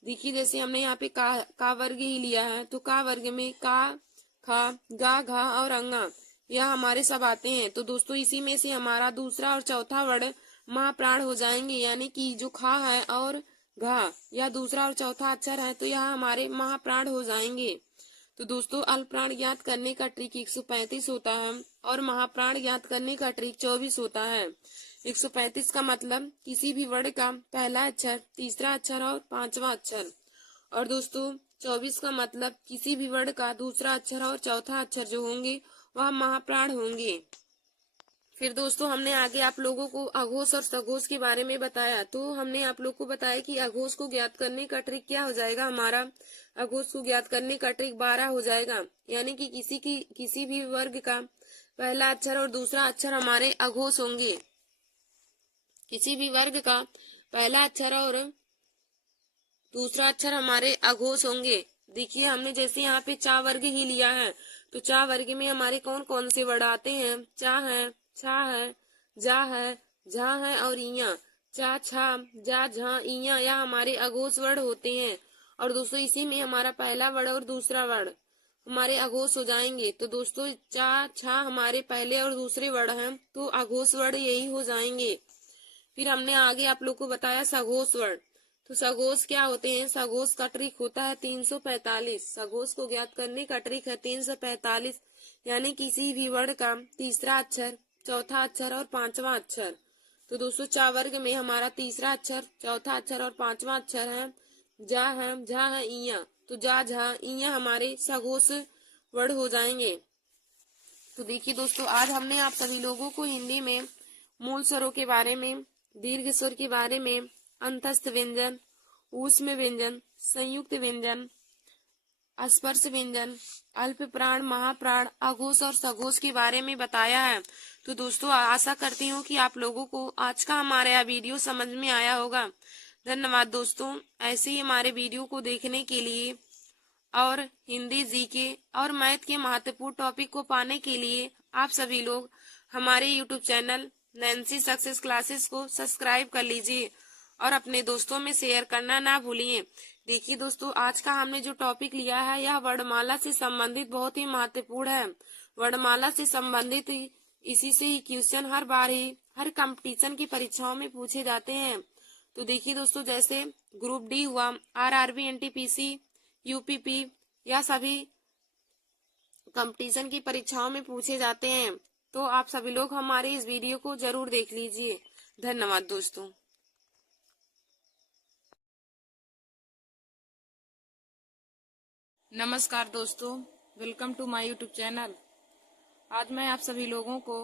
देखिए, जैसे हमने यहाँ पे का वर्ग ही लिया है। तो का वर्ग में का, खा, गा, घा और अंगा यह हमारे सब आते हैं। तो दोस्तों, इसी में से हमारा दूसरा और चौथा वर्ण महाप्राण हो जाएंगे, यानी कि जो खा है और घा या दूसरा और चौथा अक्षर है तो यह हमारे महाप्राण हो जाएंगे। तो दोस्तों, अल्प प्राण ज्ञात करने का ट्रिक 135 होता है और महाप्राण ज्ञात करने का ट्रिक 24 होता है। 135 का मतलब किसी भी वर्ण का पहला अक्षर, तीसरा अक्षर और पांचवा अक्षर। और दोस्तों, 24 का मतलब किसी भी वर्ण का दूसरा अक्षर और चौथा अक्षर जो होंगे वह महाप्राण होंगे। फिर दोस्तों, हमने आगे आप लोगों को अघोष और सघोष के बारे में बताया। तो हमने आप लोग को बताया कि अघोष को ज्ञात करने का ट्रिक क्या हो जाएगा हमारा? अघोष को ज्ञात करने का ट्रिक 12 हो जाएगा, यानी कि किसी भी वर्ग का पहला अक्षर और दूसरा अक्षर हमारे अघोष होंगे। किसी भी वर्ग का पहला अक्षर और दूसरा अक्षर हमारे अघोष होंगे। देखिए, हमने जैसे यहाँ पे चा वर्ग ही लिया है। तो चा वर्ग में हमारे कौन कौन से वर्ड आते हैं? चा है, छा है, जा है, झा है और इया। चा, छा, जा, झा, इया यह हमारे अघोष वर्ड होते हैं। और दोस्तों, इसी में हमारा पहला वर्ड और दूसरा वर्ड हमारे अघोष हो जाएंगे। तो दोस्तों, चा, छा हमारे पहले और दूसरे वर्ड हैं, तो अघोष वर्ड यही हो जाएंगे। फिर हमने आगे आप लोग को बताया सघोष वर्ण। तो सघोष क्या होते हैं? सघोष का ट्रिक होता है 345। सघोष को ज्ञात करने का ट्रिक है 345, यानी किसी भी वर्ण का तीसरा अक्षर, चौथा अक्षर और पांचवा अक्षर। तो दोस्तों, चा वर्ग में हमारा तीसरा अक्षर, चौथा अक्षर और पांचवा अक्षर है जा है, झा है, इया। तो जा, झा, इया हमारे सघोष वर्ण हो जाएंगे। तो देखिए दोस्तों, आज हमने आप सभी लोगों को हिंदी में मूल स्वरों के बारे में, दीर्घ स्वर के बारे में, अंतस्थ व्यंजन, ऊष्म व्यंजन, संयुक्त व्यंजन, स्पर्श व्यंजन, अल्प प्राण, महाप्राण, अघोष और सघोष के बारे में बताया है। तो दोस्तों, आशा करती हूँ कि आप लोगों को आज का हमारा यह वीडियो समझ में आया होगा। धन्यवाद दोस्तों। ऐसे ही हमारे वीडियो को देखने के लिए और हिंदी, जीके और मैथ के महत्वपूर्ण टॉपिक को पाने के लिए आप सभी लोग हमारे YouTube channel Nancy success classes को सब्सक्राइब कर लीजिए और अपने दोस्तों में शेयर करना ना भूलिए। देखिए दोस्तों, आज का हमने जो टॉपिक लिया है यह वर्णमाला से संबंधित बहुत ही महत्वपूर्ण है। वर्णमाला से संबंधित इसी से ही क्वेश्चन हर बार ही हर कंपटीशन की परीक्षाओं में पूछे जाते हैं। तो देखिए दोस्तों, जैसे ग्रुप डी हुआ, RRB, NTPC, UPP या सभी कंपटीशन की परीक्षाओं में पूछे जाते हैं। तो आप सभी लोग हमारे इस वीडियो को जरूर देख लीजिए। धन्यवाद दोस्तों। नमस्कार दोस्तों, welcome to my YouTube channel. आज मैं आप सभी लोगों को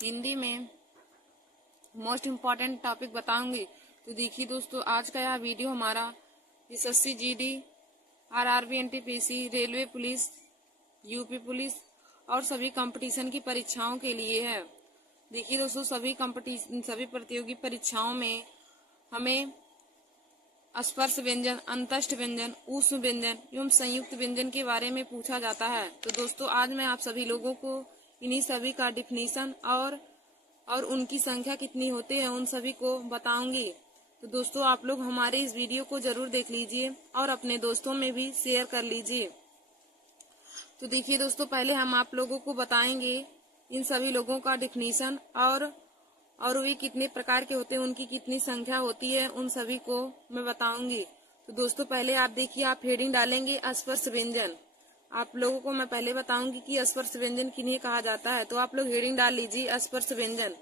हिंदी में मोस्ट इम्पॉर्टेंट टॉपिक बताऊंगी। तो देखिए दोस्तों, आज का यह वीडियो हमारा SSC GD, RRB, NTPC, railway police, UP police और सभी कंपटीशन की परीक्षाओं के लिए है। देखिए दोस्तों, सभी प्रतियोगी परीक्षाओं में हमें स्पर्श व्यंजन, अंतस्थ व्यंजन, ऊष्म व्यंजन एवं संयुक्त व्यंजन के बारे में पूछा जाता है। तो दोस्तों, आज मैं आप सभी लोगों को इन्हीं सभी का डिफिनीशन और उनकी संख्या कितनी होती है उन सभी को बताऊंगी। तो दोस्तों, आप लोग हमारे इस वीडियो को जरूर देख लीजिए और अपने दोस्तों में भी शेयर कर लीजिए। तो देखिए दोस्तों, पहले हम आप लोगों को बताएंगे इन सभी लोगों का डिफिनीशन और वे कितने प्रकार के होते हैं, उनकी कितनी संख्या होती है, उन सभी को मैं बताऊंगी। तो दोस्तों, पहले आप देखिए, आप हेडिंग डालेंगे स्पर्श व्यंजन। आप लोगों को मैं पहले बताऊंगी कि स्पर्श व्यंजन किन्हें कहा जाता है। तो आप लोग हेडिंग डाल लीजिए स्पर्श व्यंजन।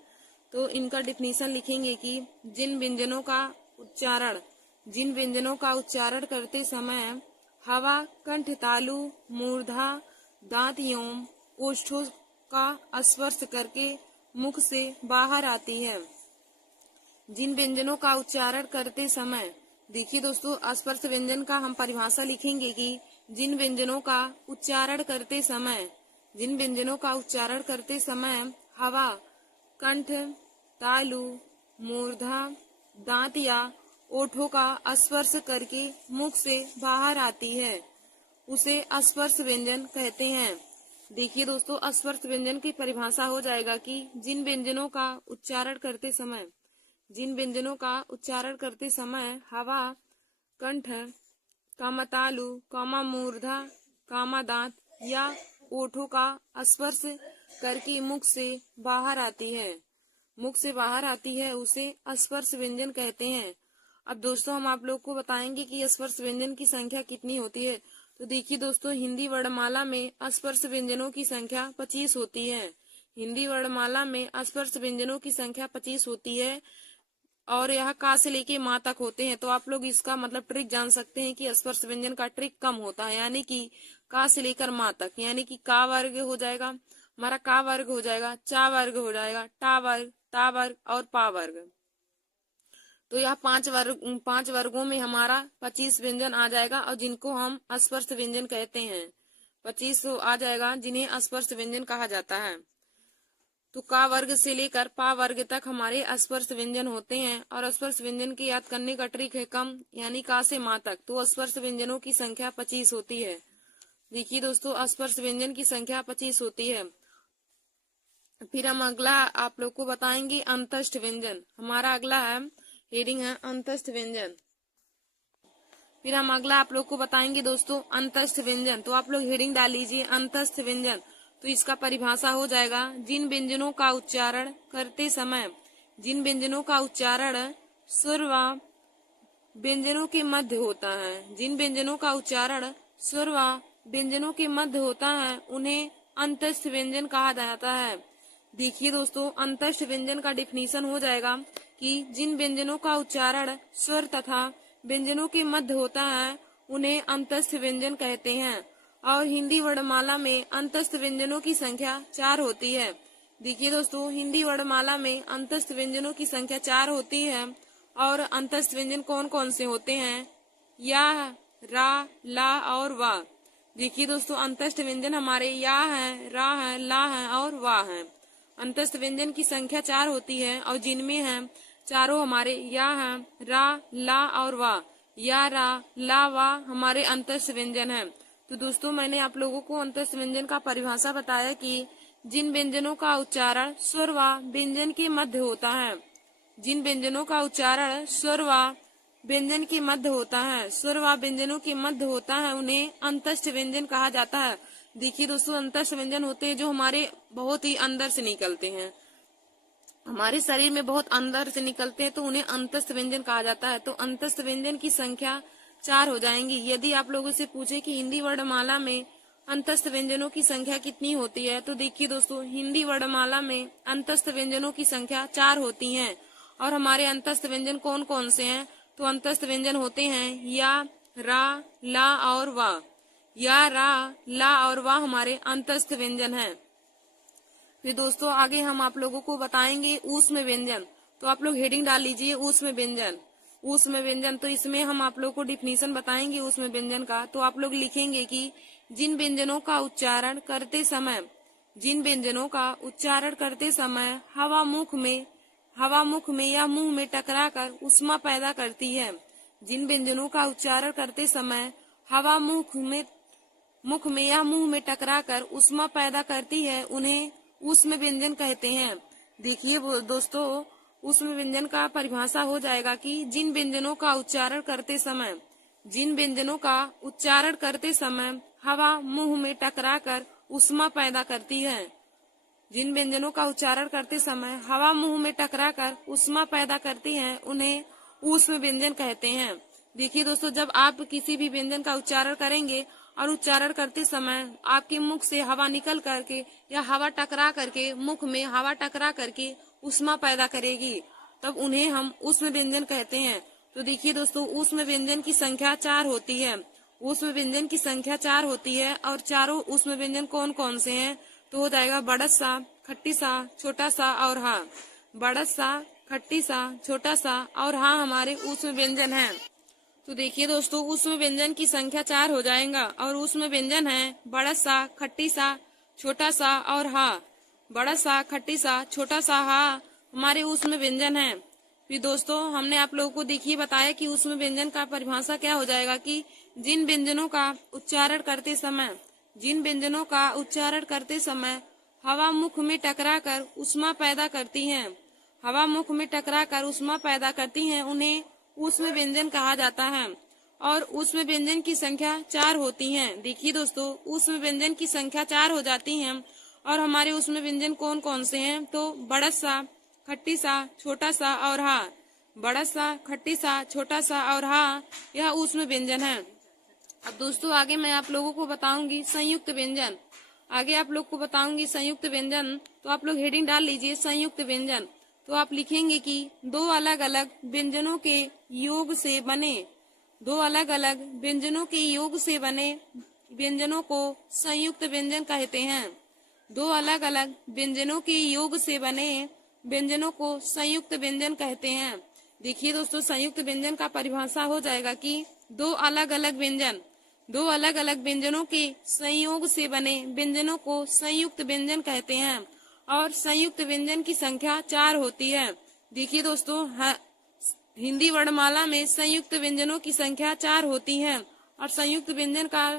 तो इनका डिफिनीशन लिखेंगे कि जिन व्यंजनों का उच्चारण करते समय हवा कंठ तालु, मूर्धा, दांत एवं ओष्ठों का स्पर्श करके मुख से बाहर आती है। जिन व्यंजनों का उच्चारण करते समय, देखिए दोस्तों, स्पर्श व्यंजन का हम परिभाषा लिखेंगे कि जिन व्यंजनों का उच्चारण करते समय हवा कंठ तालु, मूर्धा, दांत या ओठों का स्पर्श करके मुख से बाहर आती है, उसे स्पर्श व्यंजन कहते हैं। देखिए दोस्तों, स्पर्श व्यंजन की परिभाषा हो जाएगा कि जिन व्यंजनों का उच्चारण करते समय हवा कंठ, कामा तालु, कामा मूर्धा, कामा दांत या ओठों का स्पर्श करके मुख से बाहर आती है, उसे स्पर्श व्यंजन कहते हैं। अब दोस्तों, हम आप लोग को बताएंगे कि स्पर्श व्यंजन की संख्या कितनी होती है। तो देखिए दोस्तों, हिंदी वर्णमाला में स्पर्श व्यंजनों की संख्या 25 होती है। हिंदी वर्णमाला में स्पर्श व्यंजनों की संख्या 25 होती है और यह का से लेके माँ तक होते हैं। तो आप लोग इसका मतलब ट्रिक जान सकते हैं कि स्पर्श व्यंजन का ट्रिक कम होता है, यानी कि का से लेकर माँ तक, यानी कि का वर्ग हो जाएगा हमारा, का वर्ग हो जाएगा, चा वर्ग हो जाएगा, टा वर्ग, ता वर्ग और पा वर्ग। तो यह पांच वर्गों में हमारा 25 व्यंजन आ जाएगा और जिनको हम स्पर्श व्यंजन कहते हैं। 25 आ जाएगा जिन्हें स्पर्श व्यंजन कहा जाता है। तो का वर्ग से लेकर पा वर्ग तक हमारे स्पर्श व्यंजन होते हैं और स्पर्श व्यंजन की याद करने का ट्रिक है कम, यानी का से माँ तक। तो स्पर्श व्यंजनों की संख्या 25 होती है। देखिए दोस्तों, स्पर्श व्यंजन की संख्या 25 होती है। फिर हम अगला आप लोग को बताएंगे अंतस्थ व्यंजन। हमारा अगला हेडिंग है अंतस्थ व्यंजन। फिर हम अगला आप लोग को बताएंगे दोस्तों अंतस्थ व्यंजन। तो आप लोग हेडिंग डाल लीजिए अंतस्थ व्यंजन। तो इसका परिभाषा हो जाएगा जिन व्यंजनों का उच्चारण स्वर व व्यंजनों के मध्य होता है, उन्हें अंतस्थ व्यंजन कहा जाता है। देखिए दोस्तों, अंतस्थ व्यंजन का डिफिनीशन हो जाएगा कि जिन व्यंजनों का उच्चारण स्वर तथा व्यंजनों के मध्य होता है उन्हें अंतस्थ व्यंजन कहते हैं। और हिंदी वर्णमाला में अंतस्थ व्यंजनों की संख्या 4 होती है। देखिए दोस्तों, हिंदी वर्णमाला में अंतस्थ व्यंजनों की संख्या 4 होती है। और अंतस्थ व्यंजन कौन कौन से होते हैं? या, रा, ला और वा। देखिए दोस्तों, अंतस्थ व्यंजन हमारे या है, रा है, ला है और वा है। अंतस्थ व्यंजन की संख्या 4 होती है और जिनमें है चारों हमारे या है, रा, ला और वा। या, रा, ला, वा हमारे अंतस्थ व्यंजन है। तो दोस्तों, मैंने आप लोगों को अंतस्थ व्यंजन का परिभाषा बताया कि जिन व्यंजनों का उच्चारण स्वर व व्यंजन के मध्य होता है, जिन व्यंजनों का उच्चारण स्वर व व्यंजन के मध्य होता है, स्वर व व्यंजनों के मध्य होता है, उन्हें अंतस्थ व्यंजन कहा जाता है। देखिए दोस्तों, अंतस्थ व्यंजन होते हैं जो हमारे बहुत ही अंदर से निकलते हैं, हमारे शरीर में बहुत अंदर से निकलते हैं, तो उन्हें अंतस्थ व्यंजन कहा जाता है। तो अंतस्थ व्यंजन की संख्या 4 हो जाएंगी। यदि आप लोगों से पूछे कि हिंदी वर्णमाला में अंतस्थ व्यंजनों की संख्या कितनी होती है, तो देखिए दोस्तों, हिंदी वर्णमाला में अंतस्थ व्यंजनों की संख्या 4 होती है। और हमारे अंतस्थ व्यंजन कौन कौन से हैं? तो अंतस्थ व्यंजन होते हैं या, रा, ला और वा। या, रा, ला और वा हमारे अंतस्थ व्यंजन हैं। फिर दोस्तों, आगे हम आप लोगों को बताएंगे ऊष्म व्यंजन। तो आप लोग हेडिंग डाल लीजिए ऊष्म व्यंजन। ऊष्म व्यंजन। तो इसमें हम आप लोग को डिफिनीशन बताएंगे ऊष्म व्यंजन का। तो आप लोग लिखेंगे कि जिन व्यंजनों का उच्चारण करते समय, जिन व्यंजनों का उच्चारण करते समय हवा मुख में या मुंह में टकराकर ऊष्मा पैदा करती है। जिन व्यंजनों का उच्चारण करते समय हवा मुख में या मुंह में टकराकर ऊष्मा पैदा करती है, उन्हें ऊष्म व्यंजन कहते हैं। देखिए दोस्तों, ऊष्म व्यंजन का परिभाषा हो जाएगा कि जिन व्यंजनों का उच्चारण करते समय, जिन व्यंजनों का उच्चारण करते समय हवा मुंह में टकराकर ऊष्मा पैदा करती है। जिन व्यंजनों का उच्चारण करते समय हवा मुंह में टकराकर ऊष्मा पैदा करती है, उन्हें ऊष्म व्यंजन कहते हैं। देखिए दोस्तों, जब आप किसी भी व्यंजन का उच्चारण करेंगे और उच्चारण करते समय आपके मुख से हवा निकल करके या हवा टकरा करके मुख में हवा टकरा करके ऊष्मा पैदा करेगी, तब उन्हें हम ऊष्म व्यंजन कहते हैं। तो देखिए दोस्तों, ऊष्म व्यंजन की संख्या 4 होती है। ऊष्म व्यंजन की संख्या 4 होती है। और चारों ऊष्म व्यंजन कौन कौन से हैं? तो हो जाएगा बड़ा सा, खट्टी सा, छोटा सा और हाँ। बड़ा सा, खट्टी सा, छोटा सा और हाँ हमारे ऊष्म व्यंजन हैं। तो देखिए दोस्तों, ऊष्म व्यंजन की संख्या 4 हो जाएगा और ऊष्म व्यंजन है बड़ा सा, खट्टी सा, छोटा सा और हाँ। बड़ा सा, खट्टी सा, छोटा सा, हाँ हमारे ऊष्म व्यंजन है। फिर दोस्तों, हमने आप लोगों को देखिए बताया कि ऊष्म व्यंजन का परिभाषा क्या हो जाएगा कि जिन व्यंजनों का उच्चारण करते समय, जिन व्यंजनों का उच्चारण करते समय हवा मुख में टकराकर ऊष्मा पैदा करती है, हवा मुख में टकराकर ऊष्मा पैदा करती है, उन्हें ऊष्म व्यंजन कहा जाता है। और ऊष्म व्यंजन की संख्या 4 होती है। देखिए दोस्तों, ऊष्म व्यंजन की संख्या 4 हो जाती है। और हमारे ऊष्म व्यंजन कौन कौन से हैं? तो बड़ा सा, खट्टी सा, छोटा सा और हाँ। बड़ा सा, खट्टी सा, छोटा सा और हाँ, यह ऊष्म व्यंजन है। अब दोस्तों, आगे मैं आप लोगों को बताऊंगी संयुक्त व्यंजन। आगे आप लोग को बताऊंगी संयुक्त व्यंजन। तो आप लोग हेडिंग डाल लीजिए संयुक्त व्यंजन। तो आप लिखेंगे कि दो अलग अलग व्यंजनों के योग से बने, दो अलग अलग व्यंजनों के योग से बने व्यंजनों को संयुक्त व्यंजन कहते हैं। दो अलग अलग व्यंजनों के योग से बने व्यंजनों को संयुक्त व्यंजन कहते हैं। देखिए दोस्तों, संयुक्त व्यंजन का परिभाषा हो जाएगा कि दो अलग अलग व्यंजन, दो अलग अलग व्यंजनों के संयोग से बने व्यंजनों को संयुक्त व्यंजन कहते हैं। और संयुक्त व्यंजन की संख्या 4 होती है। देखिए दोस्तों, हिंदी वर्णमाला में संयुक्त व्यंजनों की संख्या 4 होती है। और संयुक्त व्यंजन का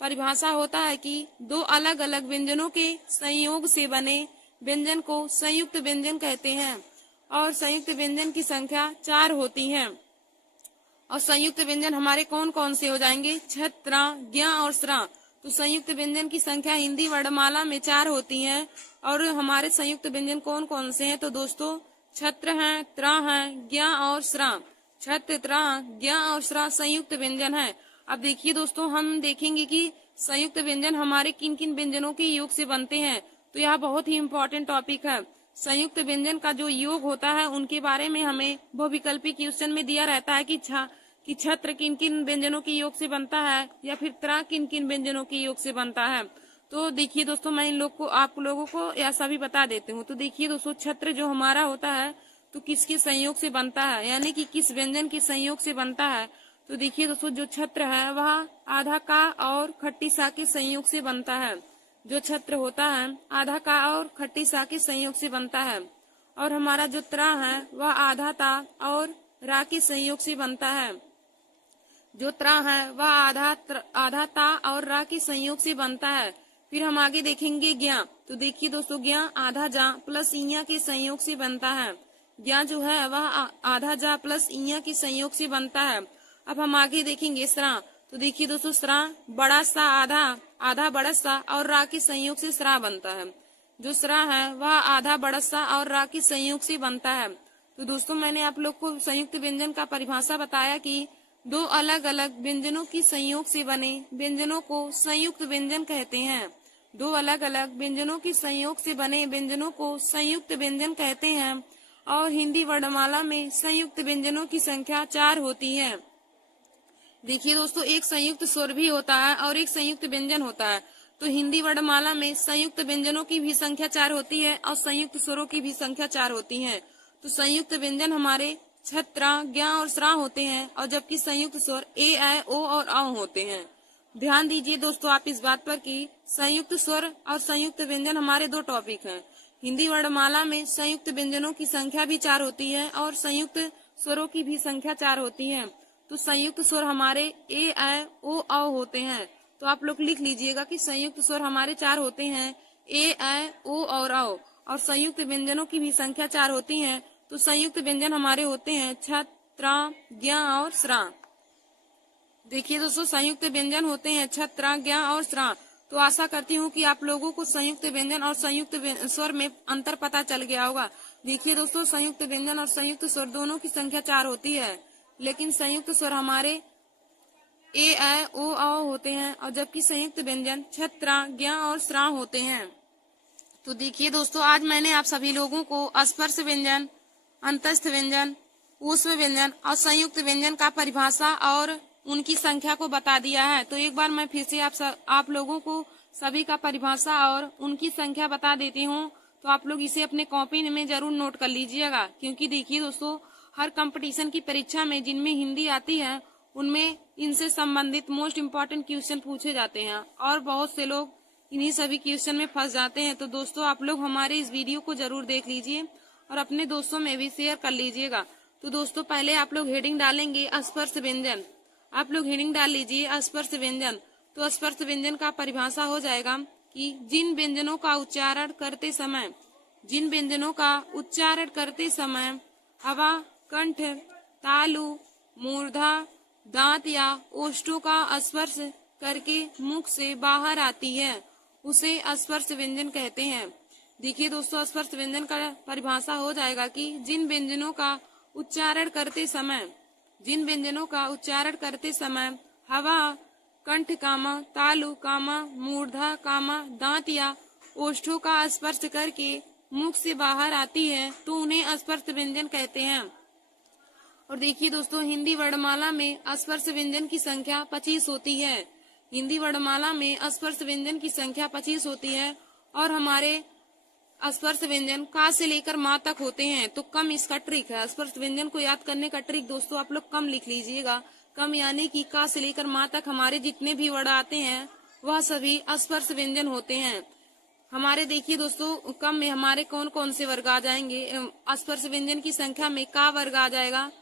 परिभाषा होता है कि दो अलग अलग व्यंजनों के संयोग से बने व्यंजन को संयुक्त व्यंजन कहते हैं। और संयुक्त व्यंजन की संख्या 4 होती है। और संयुक्त व्यंजन हमारे कौन कौन से हो जाएंगे? छ, त्र, ज्ञ और स्र। तो संयुक्त व्यंजन की संख्या हिंदी वर्णमाला में 4 होती है। और हमारे संयुक्त व्यंजन कौन कौन से हैं? तो दोस्तों, छत्र हैं, त्र हैं, ज्ञ और स्र। छत्र, त्र, ज्ञ और स्र संयुक्त व्यंजन है। अब देखिए दोस्तों, हम देखेंगे कि संयुक्त व्यंजन हमारे किन किन व्यंजनों के योग से बनते हैं। तो यह बहुत ही इम्पोर्टेंट टॉपिक है। संयुक्त व्यंजन का जो योग होता है उनके बारे में हमें बहुविकल्पी क्वेश्चन में दिया रहता है कि छत्र किन किन व्यंजनों के योग से बनता है या फिर त्र किन किन व्यंजनों के योग से बनता है। तो देखिए दोस्तों, मैं इन लोग को आप लोगों को ऐसा भी बता देती हूँ। तो देखिए दोस्तों, छत्र जो हमारा होता है तो किसके संयोग से बनता है, यानी कि किस व्यंजन के संयोग से बनता है। तो देखिए दोस्तों, जो छत्र है वह आधा का और खट्टी सा के संयोग से बनता है। जो छत्र होता है आधा का और खट्टी सा के संयोग से बनता है। और हमारा जो त्र है वह आधा ता और रा के संयोग से बनता है। जो त्र है वह आधा ता और रा के संयोग से बनता है। फिर हम आगे देखेंगे ज्ञ। तो देखिए दोस्तों, ज्ञ आधा जा प्लस इया के संयोग से बनता है। ज्ञ जो है वह आधा जा प्लस इया के संयोग से बनता है। अब हम आगे देखेंगे स्रा। तो देखिए दोस्तों, स्रा बड़ा सा आधा बड़ा सा और रा के संयोग से स्रा बनता है। जो स्रा है वह आधा बड़ा सा और रा के संयोग से बनता है। तो दोस्तों, मैंने आप लोग को संयुक्त व्यंजन का परिभाषा बताया कि दो अलग अलग व्यंजनों की संयोग से बने व्यंजनों को संयुक्त व्यंजन कहते हैं। दो अलग अलग व्यंजनों के संयोग से बने व्यंजनों को संयुक्त व्यंजन कहते हैं। और हिंदी वर्णमाला में संयुक्त व्यंजनों की संख्या 4 होती है। देखिए दोस्तों, एक संयुक्त स्वर भी होता है और एक संयुक्त व्यंजन होता है। तो हिंदी वर्णमाला में संयुक्त व्यंजनों की भी संख्या 4 होती है और संयुक्त स्वरों की भी संख्या 4 होती है। तो संयुक्त व्यंजन हमारे छत्रा, ज्ञा और श्रा होते हैं, और जबकि संयुक्त स्वर ए, ऐ, ओ और औ होते हैं। ध्यान दीजिए दोस्तों आप इस बात पर कि संयुक्त स्वर और संयुक्त व्यंजन हमारे दो टॉपिक हैं। हिंदी वर्णमाला में संयुक्त व्यंजनों की संख्या भी 4 होती है और संयुक्त स्वरों की भी संख्या 4 होती है। तो संयुक्त स्वर हमारे ए, ऐ, ओ, औ होते हैं। तो आप लोग लिख लीजिएगा कि संयुक्त स्वर हमारे 4 होते हैं, ए, ऐ, ओ और औ। और संयुक्त व्यंजनों की भी संख्या 4 होती है। तो संयुक्त व्यंजन हमारे होते हैं छ, त्रा, ज्ञ और श्रा। देखिए दोस्तों संयुक्त व्यंजन होते हैं छ, त्रा, ज्ञ और श्रा। तो आशा करती हूँ कि आप लोगों को संयुक्त व्यंजन और संयुक्त स्वर में अंतर पता चल गया होगा। देखिए दोस्तों संयुक्त व्यंजन और संयुक्त स्वर दोनों की संख्या 4 होती है, लेकिन संयुक्त स्वर हमारे ए, ऐ, ओ, औ होते हैं, और जबकि संयुक्त व्यंजन छ, त्रा, ज्ञ और श्रा होते हैं। तो देखिए दोस्तों आज मैंने आप सभी लोगों को स्पर्श व्यंजन, अंतस्थ व्यंजन, ऊष्म व्यंजन और संयुक्त व्यंजन का परिभाषा और उनकी संख्या को बता दिया है। तो एक बार मैं फिर से आप लोगों को सभी का परिभाषा और उनकी संख्या बता देती हूँ। तो आप लोग इसे अपने कॉपी में जरूर नोट कर लीजिएगा, क्योंकि देखिए दोस्तों हर कंपटीशन की परीक्षा में जिनमें हिंदी आती है उनमें इनसे संबंधित मोस्ट इम्पोर्टेंट क्वेश्चन पूछे जाते हैं और बहुत से लोग इन्हीं सभी क्वेश्चन में फंस जाते हैं। तो दोस्तों आप लोग हमारे इस वीडियो को जरूर देख लीजिए और अपने दोस्तों में भी शेयर कर लीजिएगा। तो दोस्तों पहले आप लोग हेडिंग डालेंगे स्पर्श व्यंजन। आप लोग हेडिंग डाल लीजिए स्पर्श व्यंजन। तो स्पर्श व्यंजन का परिभाषा हो जाएगा कि जिन व्यंजनों का उच्चारण करते समय हवा, कंठ, तालु, मूर्धा, दांत या ओष्ठों का स्पर्श करके मुख से बाहर आती है उसे स्पर्श व्यंजन कहते हैं। देखिए दोस्तों स्पर्श व्यंजन का परिभाषा हो जाएगा कि जिन व्यंजनों का उच्चारण करते समय हवा, कंठ कामा, तालु कामा, मूर्धा कामा, दांत या ओष्ठों का स्पर्श करके मुख से बाहर आती है तो उन्हें स्पर्श व्यंजन कहते हैं। और देखिए दोस्तों हिंदी वर्णमाला में स्पर्श व्यंजन की संख्या 25 होती है। हिंदी वर्णमाला में स्पर्श व्यंजन की संख्या 25 होती है और हमारे स्पर्श व्यंजन का से लेकर माँ तक होते हैं। तो कम इसका ट्रिक है। स्पर्श व्यंजन को याद करने का ट्रिक दोस्तों आप लोग कम लिख लीजिएगा। कम यानी कि का से लेकर माँ तक हमारे जितने भी वर्ड आते हैं वह सभी स्पर्श व्यंजन होते हैं। हमारे देखिए दोस्तों कम में हमारे कौन कौन से वर्ग आ जाएंगे। स्पर्श व्यंजन की संख्या में का वर्ग आ जाएगा,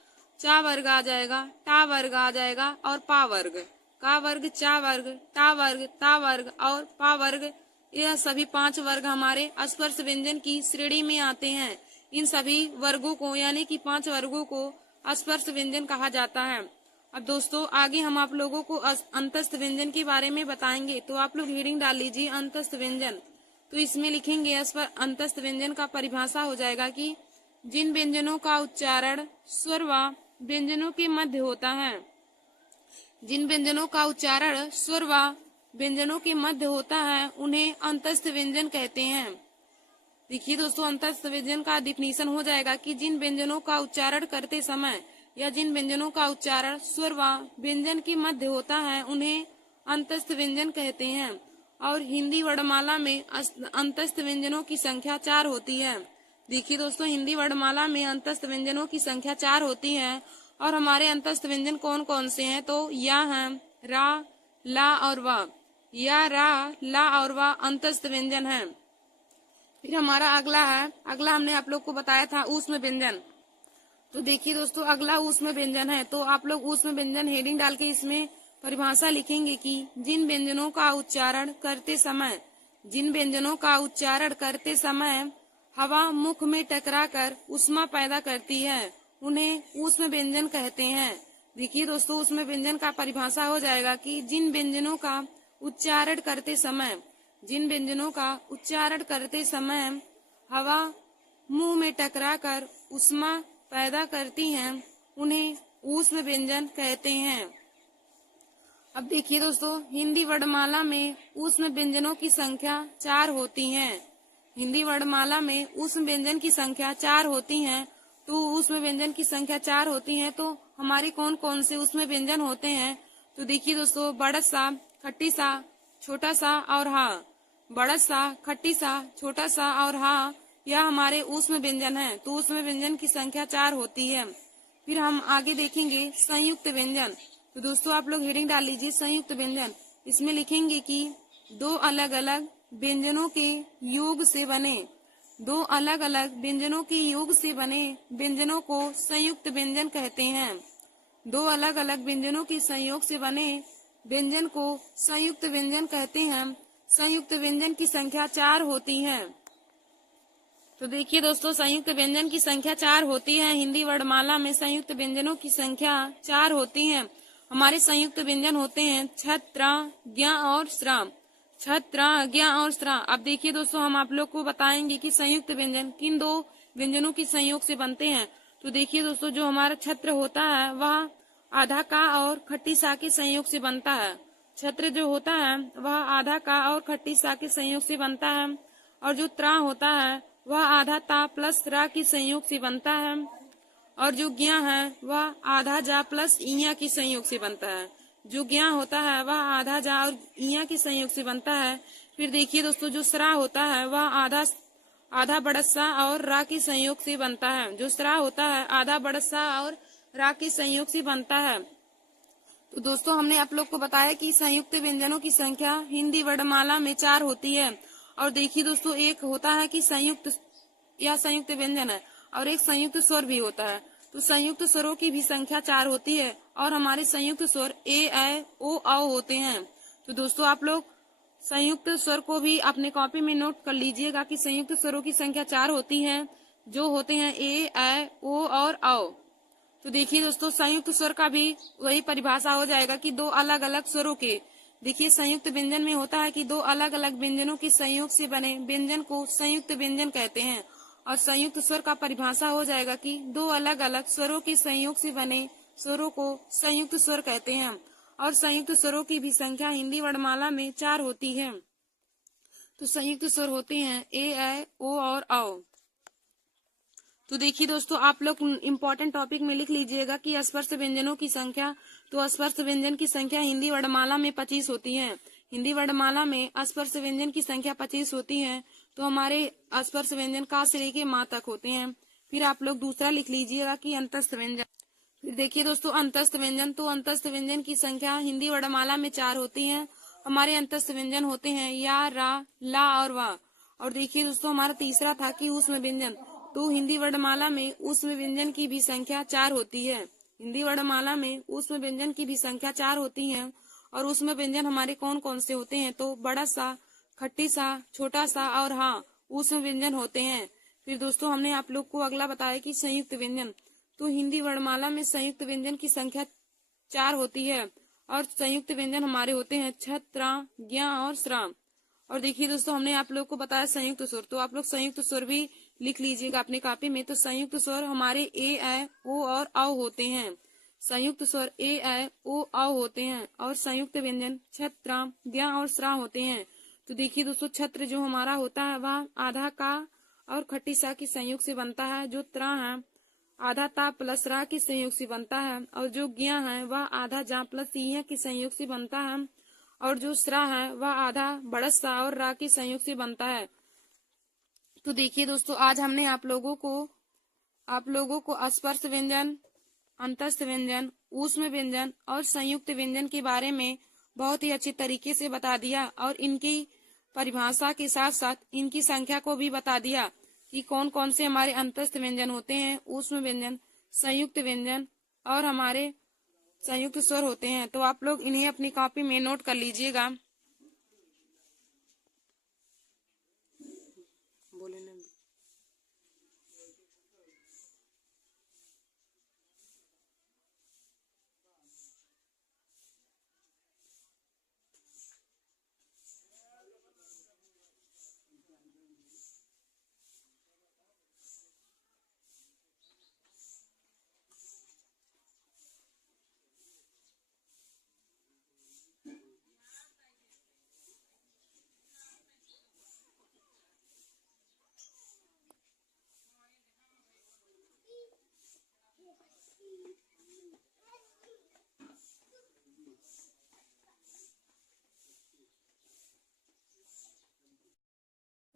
चा वर्ग आ जाएगा, टा वर्ग आ जाएगा और पा वर्ग। का वर्ग, चा वर्ग, टा वर्ग, ता वर्ग और पा वर्ग, यह सभी 5 वर्ग हमारे स्पर्श व्यंजन की श्रेणी में आते हैं। इन सभी वर्गों को यानी कि 5 वर्गों को स्पर्श व्यंजन कहा जाता है। अब दोस्तों आगे हम आप लोगों को अंतस्थ व्यंजन के बारे में बताएंगे। तो आप लोग हेडिंग डाल लीजिए अंतस्थ व्यंजन। तो इसमें लिखेंगे अंतस्थ व्यंजन का परिभाषा हो जाएगा कि जिन व्यंजनों का उच्चारण स्वर व व्यंजनों के मध्य होता है, जिन व्यंजनों का उच्चारण स्वर व व्यंजनों के मध्य होता है उन्हें अंतस्थ व्यंजन कहते हैं। देखिए दोस्तों अंतस्थ व्यंजन का डिफिनीशन हो जाएगा कि जिन व्यंजनों का उच्चारण करते समय या जिन व्यंजनों का उच्चारण स्वर व व्यंजन के मध्य होता है उन्हें अंतस्थ व्यंजन कहते हैं। और हिंदी वर्णमाला में अंतस्थ व्यंजनों की संख्या 4 होती है। देखिए दोस्तों हिंदी वर्णमाला में अंतस्थ व्यंजनों की संख्या 4 होती है और हमारे अंतस्थ व्यंजन कौन कौन से हैं। तो या है रा, ला और वा। या, रा, ला और वा अंतस्थ व्यंजन है। फिर हमारा अगला हमने आप लोग को बताया था ऊष्म व्यंजन। तो देखिए दोस्तों अगला ऊष्म व्यंजन है। तो आप लोग ऊष्म व्यंजन हेडिंग डाल के इसमें परिभाषा लिखेंगे कि जिन व्यंजनों का उच्चारण करते समय हवा मुख में टकराकर ऊष्मा पैदा करती है उन्हें ऊष्म व्यंजन कहते हैं। देखिए दोस्तों ऊष्म व्यंजन का परिभाषा हो जाएगा कि जिन व्यंजनों का उच्चारण करते समय हवा मुंह में टकराकर ऊष्मा पैदा करती है उन्हें ऊष्म व्यंजन कहते हैं। अब देखिए दोस्तों हिंदी वर्णमाला में ऊष्म व्यंजनों की संख्या 4 होती है। हिंदी वर्णमाला में ऊष्म व्यंजन की संख्या 4 होती है। तो ऊष्म व्यंजन की संख्या 4 होती है तो हमारे कौन कौन से ऊष्म व्यंजन होते हैं। तो देखिए दोस्तों बड़स सा, खट्टी सा, छोटा सा और हा। बड़स सा, खट्टी सा, छोटा सा और हा यह हमारे ऊष्म व्यंजन है। तो ऊष्म व्यंजन की संख्या 4 होती है। फिर हम आगे देखेंगे संयुक्त व्यंजन। तो दोस्तों आप लोग हेडिंग डाल लीजिए संयुक्त व्यंजन। इसमें लिखेंगे कि दो अलग अलग व्यंजनों के योग से बने, दो अलग अलग व्यंजनों के योग से बने व्यंजनों को संयुक्त व्यंजन कहते हैं। दो अलग अलग व्यंजनों के संयोग से बने व्यंजन को संयुक्त व्यंजन कहते हैं। संयुक्त व्यंजन की संख्या 4 होती है। तो देखिए दोस्तों, संयुक्त व्यंजन की संख्या 4 होती है। हिंदी वर्णमाला में संयुक्त व्यंजनों की संख्या 4 होती है। हमारे संयुक्त व्यंजन होते हैं छत्र, ज्ञ और श्रा। छत्र, ज्ञ और श्रा। अब देखिए दोस्तों, हम आप लोग को बताएंगे कि संयुक्त व्यंजन किन दो व्यंजनों के संयोग से बनते हैं। तो देखिए दोस्तों, जो हमारा छत्र होता है वह आधा का और खट्टी सा के संयोग से बनता है। छत्र जो होता है वह आधा का और खट्टी सा के संयोग से बनता है। और जो त्र होता है वह आधा ता प्लस रा के संयोग से बनता है। और जो ज्ञ है वह आधा जा प्लस इया के संयोग से बनता है। जो ज्ञ होता है वह आधा जा और इया के संयोग से बनता है। फिर देखिए दोस्तों, जो स्रा होता है वह आधा बड़स्सा और रा के संयोग से बनता है। जो स्रा होता है आधा बड़स्सा और रा के संयोग से बनता है। तो दोस्तों, हमने आप लोग को बताया कि संयुक्त व्यंजनों की संख्या हिंदी वर्णमाला में 4 होती है। और देखिए दोस्तों, एक होता है कि संयुक्त या संयुक्त व्यंजन है और एक संयुक्त स्वर भी होता है। तो संयुक्त स्वरों की भी संख्या 4 होती है और हमारे संयुक्त स्वर ए, ऐ, ओ, औ होते हैं। तो दोस्तों, आप लोग संयुक्त स्वर को भी अपने कॉपी में नोट कर लीजिएगा कि संयुक्त स्वरों की संख्या 4 होती है, जो होते हैं ए, ऐ, ओ और औ। तो देखिए दोस्तों, संयुक्त स्वर का भी वही परिभाषा हो जाएगा कि दो अलग अलग स्वरों के। देखिए, संयुक्त व्यंजन में होता है कि दो अलग अलग व्यंजनों के संयोग से बने व्यंजन को संयुक्त व्यंजन कहते हैं। और संयुक्त स्वर का परिभाषा हो जाएगा कि दो अलग अलग स्वरों के संयोग से बने स्वरों को संयुक्त स्वर कहते हैं। और संयुक्त स्वरों की भी संख्या हिंदी वर्णमाला में 4 होती है। तो संयुक्त स्वर होते हैं ए, ऐ, ओ और औ। तो देखिए दोस्तों, आप लोग इम्पोर्टेंट टॉपिक में लिख लीजिएगा कि स्पर्श व्यंजनों की संख्या। तो स्पर्श व्यंजन की संख्या हिंदी वर्णमाला में 25 होती है। हिंदी वर्णमाला में स्पर्श व्यंजन की संख्या 25 होती है। तो हमारे स्पर्श व्यंजन का से लेके माँ तक होते हैं। फिर आप लोग दूसरा लिख लीजिएगा कि अंतस्थ व्यंजन। फिर देखिए दोस्तों, अंतस्थ व्यंजन। तो अंतस्थ व्यंजन की संख्या हिंदी वर्णमाला में 4 होती है। हमारे अंतस्थ व्यंजन होते हैं या, रा, ला और वा। और देखिए दोस्तों, हमारा तीसरा था कि ऊष्म व्यंजन। तो हिंदी वर्णमाला में ऊष्म व्यंजन की भी संख्या 4 होती है। हिंदी वर्णमाला में ऊष्म व्यंजन की भी संख्या 4 होती है। और ऊष्म व्यंजन हमारे कौन कौन से होते हैं? तो बड़ा सा, खट्टी सा, छोटा सा और हाँ ऊष्म व्यंजन होते हैं। फिर दोस्तों, हमने आप लोग को अगला बताया कि संयुक्त व्यंजन। तो हिंदी वर्णमाला में संयुक्त व्यंजन की संख्या 4 होती है। और संयुक्त व्यंजन हमारे होते हैं छत्र, ज्ञ और श्रा। और देखिए दोस्तों, हमने आप लोग को बताया संयुक्त स्वर। तो आप लोग संयुक्त स्वर भी लिख लीजिएगा अपने कॉपी में। तो संयुक्त स्वर हमारे ए, ऐ, ओ और औ होते हैं। संयुक्त स्वर ए, ऐ, ओ, औ होते हैं। और संयुक्त व्यंजन छत्र, ज्ञ और श्रा होते हैं। तो देखिए दोस्तों, छत्र जो हमारा होता है वह आधा का और खट्टी सा के संयोग से बनता है। जो त्र है आधा ता प्लस रा के संयोग से बनता है। और जो ज्ञ है वह आधा जा प्लस इया के संयोग से बनता है। और जो श्रा है वह आधा बड़स्सा और रा के संयोग से बनता है। तो देखिए दोस्तों, आज हमने आप लोगों को स्पर्श व्यंजन, अंतस्थ व्यंजन, ऊष्म व्यंजन और संयुक्त व्यंजन के बारे में बहुत ही अच्छे तरीके से बता दिया। और इनकी परिभाषा के साथ साथ इनकी संख्या को भी बता दिया कि कौन कौन से हमारे अंतस्थ व्यंजन होते हैं, ऊष्म व्यंजन, संयुक्त व्यंजन और हमारे संयुक्त स्वर होते हैं। तो आप लोग इन्हें अपनी कॉपी में नोट कर लीजिएगा।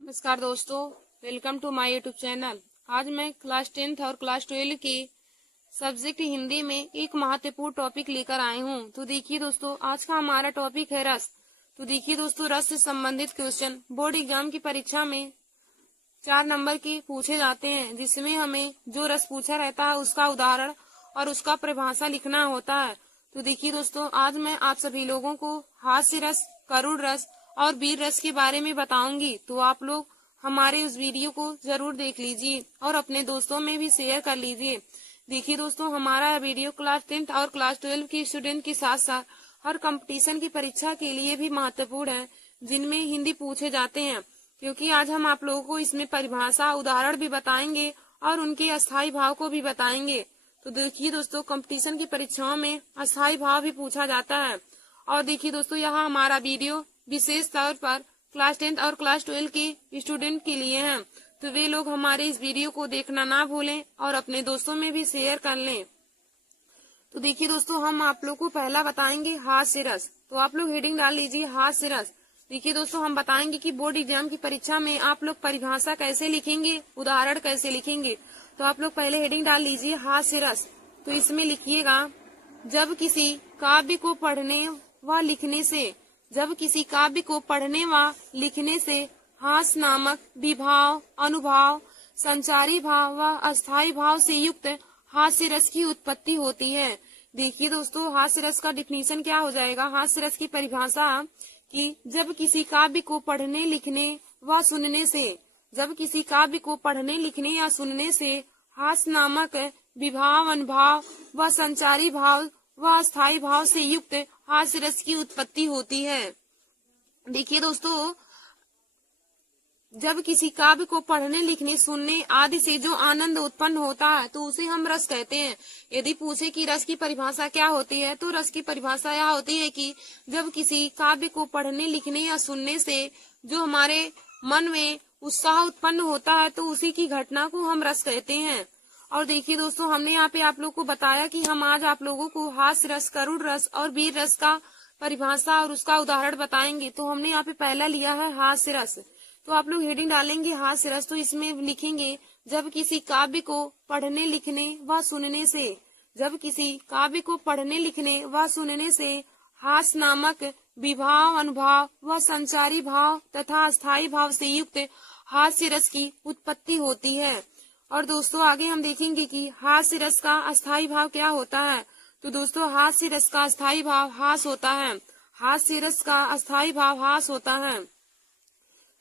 नमस्कार दोस्तों, welcome to my YouTube channel. आज मैं क्लास 10th और क्लास 12 की सब्जेक्ट हिंदी में एक महत्वपूर्ण टॉपिक लेकर आए हूँ। तो देखिए दोस्तों, आज का हमारा टॉपिक है रस। तो देखिए दोस्तों, रस से संबंधित क्वेश्चन बोर्ड एग्जाम की परीक्षा में 4 नंबर के पूछे जाते हैं, जिसमें हमें जो रस पूछा रहता है उसका उदाहरण और उसका परिभाषा लिखना होता है। तो देखिए दोस्तों, आज मैं आप सभी लोगों को हास्य रस, करुण रस और वीर रस के बारे में बताऊंगी। तो आप लोग हमारे उस वीडियो को जरूर देख लीजिए और अपने दोस्तों में भी शेयर कर लीजिए। देखिए दोस्तों, हमारा वीडियो क्लास 10th और क्लास 12 के स्टूडेंट के साथ साथ हर कंपटीशन की परीक्षा के लिए भी महत्वपूर्ण है, जिनमें हिंदी पूछे जाते हैं। क्योंकि आज हम आप लोगों को इसमें परिभाषा, उदाहरण भी बताएंगे और उनके अस्थायी भाव को भी बताएंगे। तो देखिए दोस्तों, कंपटीशन की परीक्षाओं में अस्थायी भाव भी पूछा जाता है। और देखिए दोस्तों, यहाँ हमारा वीडियो विशेष तौर पर क्लास 10th और क्लास 12 के स्टूडेंट के लिए है। तो वे लोग हमारे इस वीडियो को देखना ना भूलें और अपने दोस्तों में भी शेयर कर लें। तो देखिए दोस्तों, हम आप लोग को पहला बताएंगे हास्य रस। तो आप लोग हेडिंग डाल लीजिए हास्य रस। देखिए दोस्तों, हम बताएंगे कि बोर्ड एग्जाम की परीक्षा में आप लोग परिभाषा कैसे लिखेंगे, उदाहरण कैसे लिखेंगे। तो आप लोग पहले हेडिंग डाल लीजिए हास्य रस। तो इसमें लिखिएगा, जब किसी काव्य को पढ़ने व लिखने से, जब किसी काव्य को पढ़ने व लिखने से हास नामक विभाव, अनुभाव, संचारी भाव व अस्थायी भाव से युक्त हास्य रस की उत्पत्ति होती है। देखिए दोस्तों, हास्य रस का डिफिनीशन क्या हो जाएगा। हास्य रस की परिभाषा कि जब किसी काव्य को पढ़ने, लिखने व सुनने से, जब किसी काव्य को पढ़ने, लिखने या सुनने से हास नामक विभाव, अनुभाव व संचारी भाव व अस्थायी भाव से युक्त हास्य रस की उत्पत्ति होती है। देखिए दोस्तों, जब किसी काव्य को पढ़ने, लिखने, सुनने आदि से जो आनंद उत्पन्न होता है तो उसे हम रस कहते हैं। यदि पूछे कि रस की परिभाषा क्या होती है, तो रस की परिभाषा यह होती है कि जब किसी काव्य को पढ़ने, लिखने या सुनने से जो हमारे मन में उत्साह उत्पन्न होता है तो उसी की घटना को हम रस कहते हैं। और देखिए दोस्तों, हमने यहाँ पे आप लोग को बताया कि हम आज आप लोगों को हास्य रस, करुण रस और वीर रस का परिभाषा और उसका उदाहरण बताएंगे। तो हमने यहाँ पे पहला लिया है हास्य रस। तो आप लोग हेडिंग डालेंगे हास्य रस। तो इसमें लिखेंगे, जब किसी काव्य को पढ़ने, लिखने व सुनने से, जब किसी काव्य को पढ़ने, लिखने व सुनने से हास नामक विभाव, अनुभाव व संचारी भाव तथा अस्थायी भाव से युक्त हास्य रस की उत्पत्ति होती है। और दोस्तों, आगे हम देखेंगे कि हास्य रस का अस्थायी भाव क्या होता है। तो दोस्तों, हास्य रस का अस्थायी भाव हास होता है। हास्य रस का अस्थायी भाव हास होता है।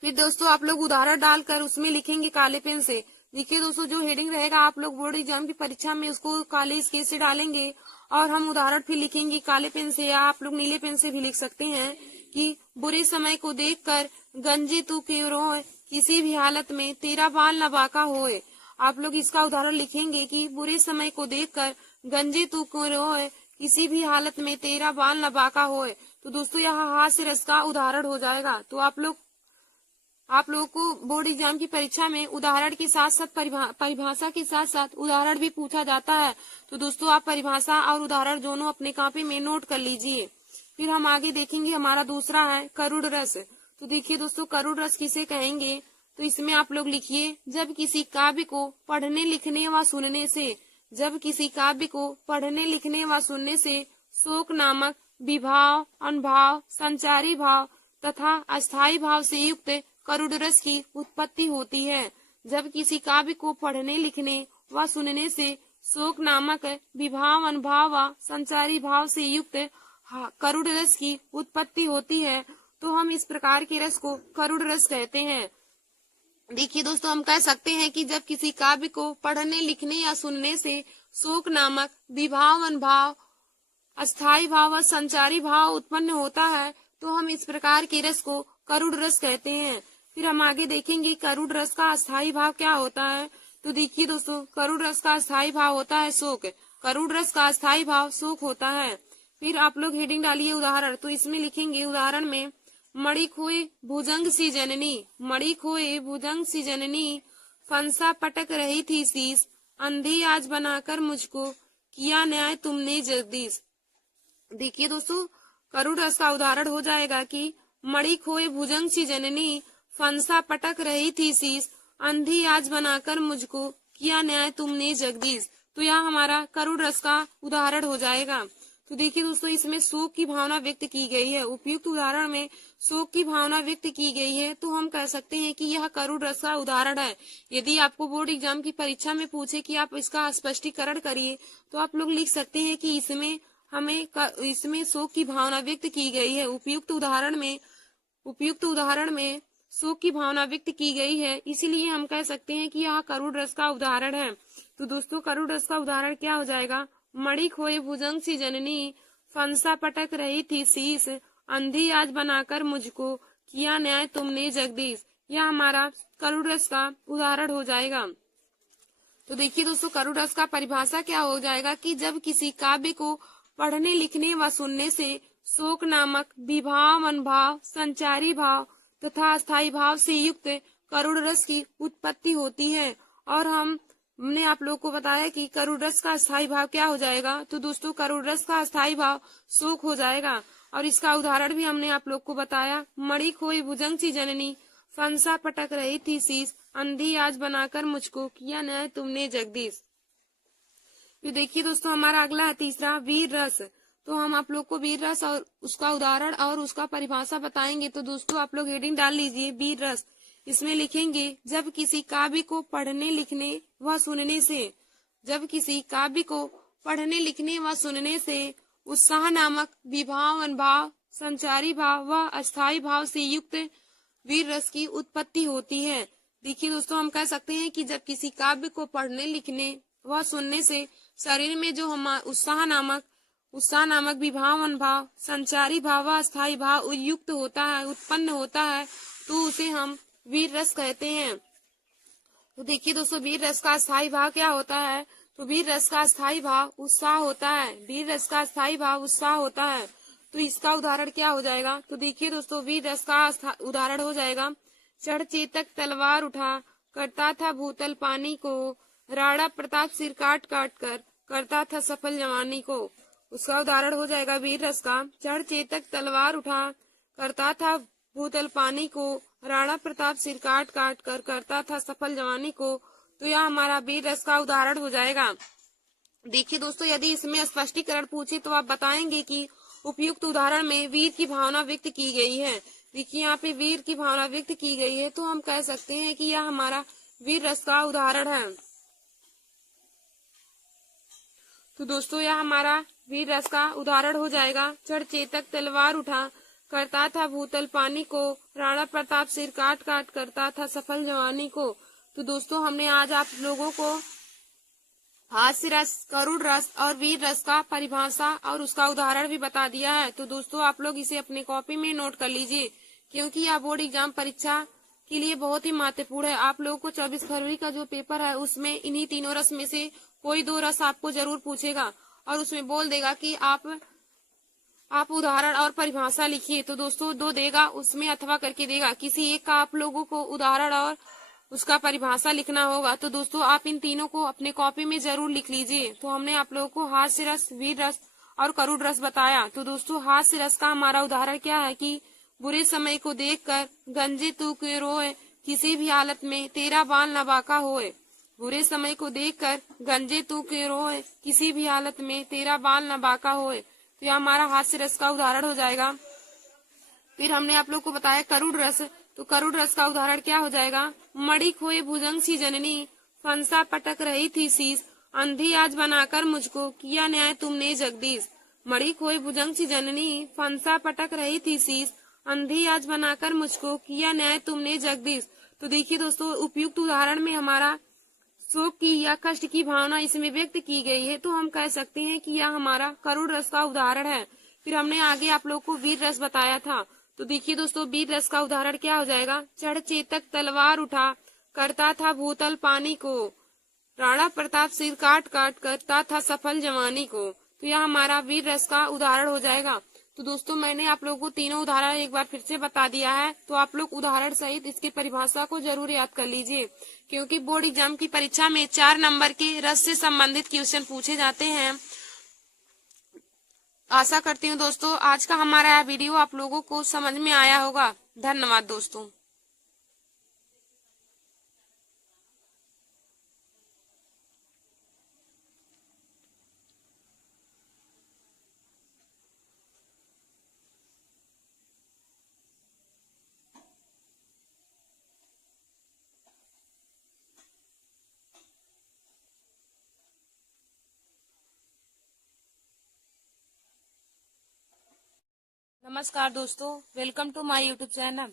फिर दोस्तों, आप लोग उदाहरण डालकर उसमें लिखेंगे काले पेन से। देखिए दोस्तों, जो हेडिंग रहेगा आप लोग बोर्ड एग्जाम की परीक्षा में उसको काले स्केच से डालेंगे और हम उदाहरण फिर लिखेंगे काले पेन से, या आप लोग नीले पेन से भी लिख सकते हैं कि बुरे समय को देखकर गंजे तू क्यों रोए, किसी भी हालत में तेरा बाल न बाका होए। आप लोग इसका उदाहरण लिखेंगे कि बुरे समय को देखकर गंजे तू क्यों रोए, किसी भी हालत में तेरा बाल न बाका होए। तो दोस्तों, यहाँ हास्य रस का उदाहरण हो जाएगा। तो आप लोगों को बोर्ड एग्जाम की परीक्षा में उदाहरण के साथ साथ परिभाषा के साथ साथ उदाहरण भी पूछा जाता है। तो दोस्तों, आप परिभाषा और उदाहरण दोनों अपने कॉपी में नोट कर लीजिए। फिर हम आगे देखेंगे, हमारा दूसरा है करुण रस। तो देखिए दोस्तों, करुण रस किसे कहेंगे। तो इसमें आप लोग लिखिए, जब किसी काव्य को पढ़ने, लिखने व सुनने से, जब किसी काव्य को पढ़ने, लिखने व सुनने से शोक नामक विभाव, अनुभाव, संचारी भाव तथा अस्थायी भाव से युक्त करुण रस की उत्पत्ति होती है। जब किसी काव्य को पढ़ने, लिखने व सुनने से शोक नामक विभाव, अनुभाव व संचारी भाव से युक्त करुण रस की उत्पत्ति होती है, तो हम इस प्रकार के रस को करुण रस कहते हैं। देखिए दोस्तों, हम कह सकते हैं कि जब किसी काव्य को पढ़ने, लिखने या सुनने से शोक नामक विभाव, अनुभाव, अस्थायी भाव व संचारी भाव उत्पन्न होता है, तो हम इस प्रकार के रस को करुण रस कहते हैं। फिर हम आगे देखेंगे करुण रस का अस्थायी भाव क्या होता है। तो देखिए दोस्तों, करुण रस का अस्थायी भाव होता है शोक। करुण रस का अस्थायी भाव शोक होता है। फिर आप लोग हेडिंग डालिए उदाहरण। तो इसमें लिखेंगे उदाहरण में, मणि खोए भुजंग सी जननी, मणि खोए भुजंग सी जननी, फंसा पटक रही थी शीस, अंधी आज बनाकर मुझको किया न्याय तुमने जगदीश। देखिए दोस्तों, करुण रस का उदाहरण हो जाएगा कि मणि खोए भुजंग सी जननी, फंसा पटक रही थी शीस, अंधी आज बनाकर मुझको किया न्याय तुमने जगदीश। तो यहाँ हमारा करुण रस का उदाहरण हो जाएगा। तो देखिए दोस्तों, इसमें शोक की भावना व्यक्त की गई है। उपयुक्त उदाहरण में शोक की भावना व्यक्त की गई है, तो हम कह सकते हैं कि यह करुण रस का उदाहरण है। यदि आपको बोर्ड एग्जाम की परीक्षा में पूछे कि आप इसका स्पष्टीकरण करिए, तो आप लोग लिख सकते हैं कि इसमें शोक की भावना व्यक्त की गई है। उपयुक्त उदाहरण में शोक की भावना व्यक्त की गई है, इसीलिए हम कह सकते हैं कि यह करुण रस का उदाहरण है। तो दोस्तों, करुण रस का उदाहरण क्या हो जाएगा? मणि खोए भुजंग सी जननी, फंसा पटक रही थी शीश, अंधी आज बनाकर मुझको, किया न्याय तुमने जगदीश। यह हमारा करुण रस का उदाहरण हो जाएगा। तो देखिए दोस्तों, करुण रस का परिभाषा क्या हो जाएगा कि जब किसी काव्य को पढ़ने, लिखने व सुनने से शोक नामक विभाव, अनुभाव, संचारी भाव तथा अस्थायी भाव से युक्त करुण रस की उत्पत्ति होती है। और हमने आप लोग को बताया कि करुण रस का अस्थायी भाव क्या हो जाएगा। तो दोस्तों, करुण रस का अस्थायी भाव शोक हो जाएगा। और इसका उदाहरण भी हमने आप लोग को बताया। मणि खोई भुजंग सी जननी, फंसा पटक रही थी शीश, अंधी आज बनाकर मुझको, किया न्याय तुमने जगदीश। तो देखिए दोस्तों, हमारा अगला है तीसरा, वीर रस। तो हम आप लोग को वीर रस और उसका उदाहरण और उसका परिभाषा बताएंगे। तो दोस्तों, आप लोग हेडिंग डाल लीजिए, वीर रस। इसमें लिखेंगे, जब किसी काव्य को पढ़ने, लिखने व सुनने से, जब किसी काव्य को पढ़ने, लिखने व सुनने से उत्साह नामक विभाव, अनुभाव, संचारी भाव व अस्थायी भाव से युक्त वीर रस की उत्पत्ति होती है। देखिए दोस्तों, हम कह सकते हैं कि जब किसी काव्य को पढ़ने, लिखने व सुनने से शरीर में जो उत्साह नामक विभाव, अनुभाव, संचारी भाव व अस्थायी भाव युक्त होता है, उत्पन्न होता है, तो उसे हम वीर रस कहते हैं। तो देखिए दोस्तों, वीर रस का अस्थायी भाव क्या होता है? तो वीर रस का अस्थायी भाव उत्साह होता है। वीर रस का अस्थायी भाव उत्साह होता है। तो इसका उदाहरण क्या हो जाएगा? तो देखिए दोस्तों, वीर रस का उदाहरण हो जाएगा, चढ़ चेतक तलवार उठा, करता था भूतल पानी को, राणा प्रताप सिर काट काट कर, करता था सफल जवानी को। उसका उदाहरण हो जाएगा वीर रस का, चढ़ चेतक तलवार उठा, करता था भूतल पानी को, राणा प्रताप सिर काट काट कर, करता था सफल जवानी को। तो यह हमारा वीर रस का उदाहरण हो जाएगा। देखिए दोस्तों, यदि इसमें स्पष्टीकरण पूछे तो आप बताएंगे कि उपयुक्त उदाहरण में वीर की भावना व्यक्त की गई है। देखिए यहाँ पे वीर की भावना व्यक्त की गई है, तो हम कह सकते हैं कि यह हमारा वीर रस का उदाहरण है। तो दोस्तों, यह हमारा वीर रस का उदाहरण हो जाएगा, चढ़ चेतक तलवार उठा, करता था भूतल पानी को, राणा प्रताप सिर काट काट, करता था सफल जवानी को। तो दोस्तों, हमने आज आप लोगों को हास्य रस, करुण रस और वीर रस का परिभाषा और उसका उदाहरण भी बता दिया है। तो दोस्तों, आप लोग इसे अपने कॉपी में नोट कर लीजिए, क्योंकि यह बोर्ड एग्जाम परीक्षा के लिए बहुत ही महत्वपूर्ण है। आप लोगों को 24 फरवरी का जो पेपर है, उसमें इन्हीं तीनों रस में से कोई दो रस आपको जरूर पूछेगा और उसमें बोल देगा कि आप उदाहरण और परिभाषा लिखिए। तो दोस्तों, दो देगा उसमें अथवा करके देगा, किसी एक का आप लोगों को उदाहरण और उसका परिभाषा लिखना होगा। तो दोस्तों, आप इन तीनों को अपने कॉपी में जरूर लिख लीजिए। तो हमने आप लोगों को हास्य रस, वीर रस और करुण रस बताया। तो दोस्तों, हास्य रस का हमारा उदाहरण क्या है कि बुरे समय को देखकर गंजे तू क्यों रोए, किसी भी हालत में तेरा बाल न बाका होए। बुरे समय को देखकर गंजे तू क्यों रोए, किसी भी हालत में तेरा बाल न बाका होए। तो यह हमारा हास्य रस का उदाहरण हो जाएगा। फिर हमने आप लोग को बताया करुण रस। तो करुण रस का उदाहरण क्या हो जाएगा? मणि खोए भुजंग सी जननी, फंसा पटक रही थी शीश, अंधी आज बनाकर मुझको, किया न्याय तुमने जगदीश। मणि खोए भुजंग सी जननी, फंसा पटक रही थी शीश, अंधी आज बनाकर मुझको, किया न्याय तुमने जगदीश। तो देखिए दोस्तों, उपयुक्त उदाहरण में हमारा शोक की या कष्ट की भावना इसमें व्यक्त की गई है, तो हम कह सकते हैं कि यह हमारा करुण रस का उदाहरण है। फिर हमने आगे आप लोग को वीर रस बताया था। तो देखिए दोस्तों, वीर रस का उदाहरण क्या हो जाएगा? चढ़ चेतक तलवार उठा, करता था भूतल पानी को, राणा प्रताप सिर काट काट, करता था सफल जवानी को। तो यह हमारा वीर रस का उदाहरण हो जाएगा। तो दोस्तों, मैंने आप लोगों को तीनों उदाहरण एक बार फिर से बता दिया है। तो आप लोग उदाहरण सहित इसकी परिभाषा को जरूर याद कर लीजिए, क्योंकि बोर्ड एग्जाम की परीक्षा में 4 नंबर के रस से संबंधित क्वेश्चन पूछे जाते हैं। आशा करती हूँ दोस्तों, आज का हमारा वीडियो आप लोगों को समझ में आया होगा। धन्यवाद दोस्तों। नमस्कार दोस्तों, welcome to my YouTube channel.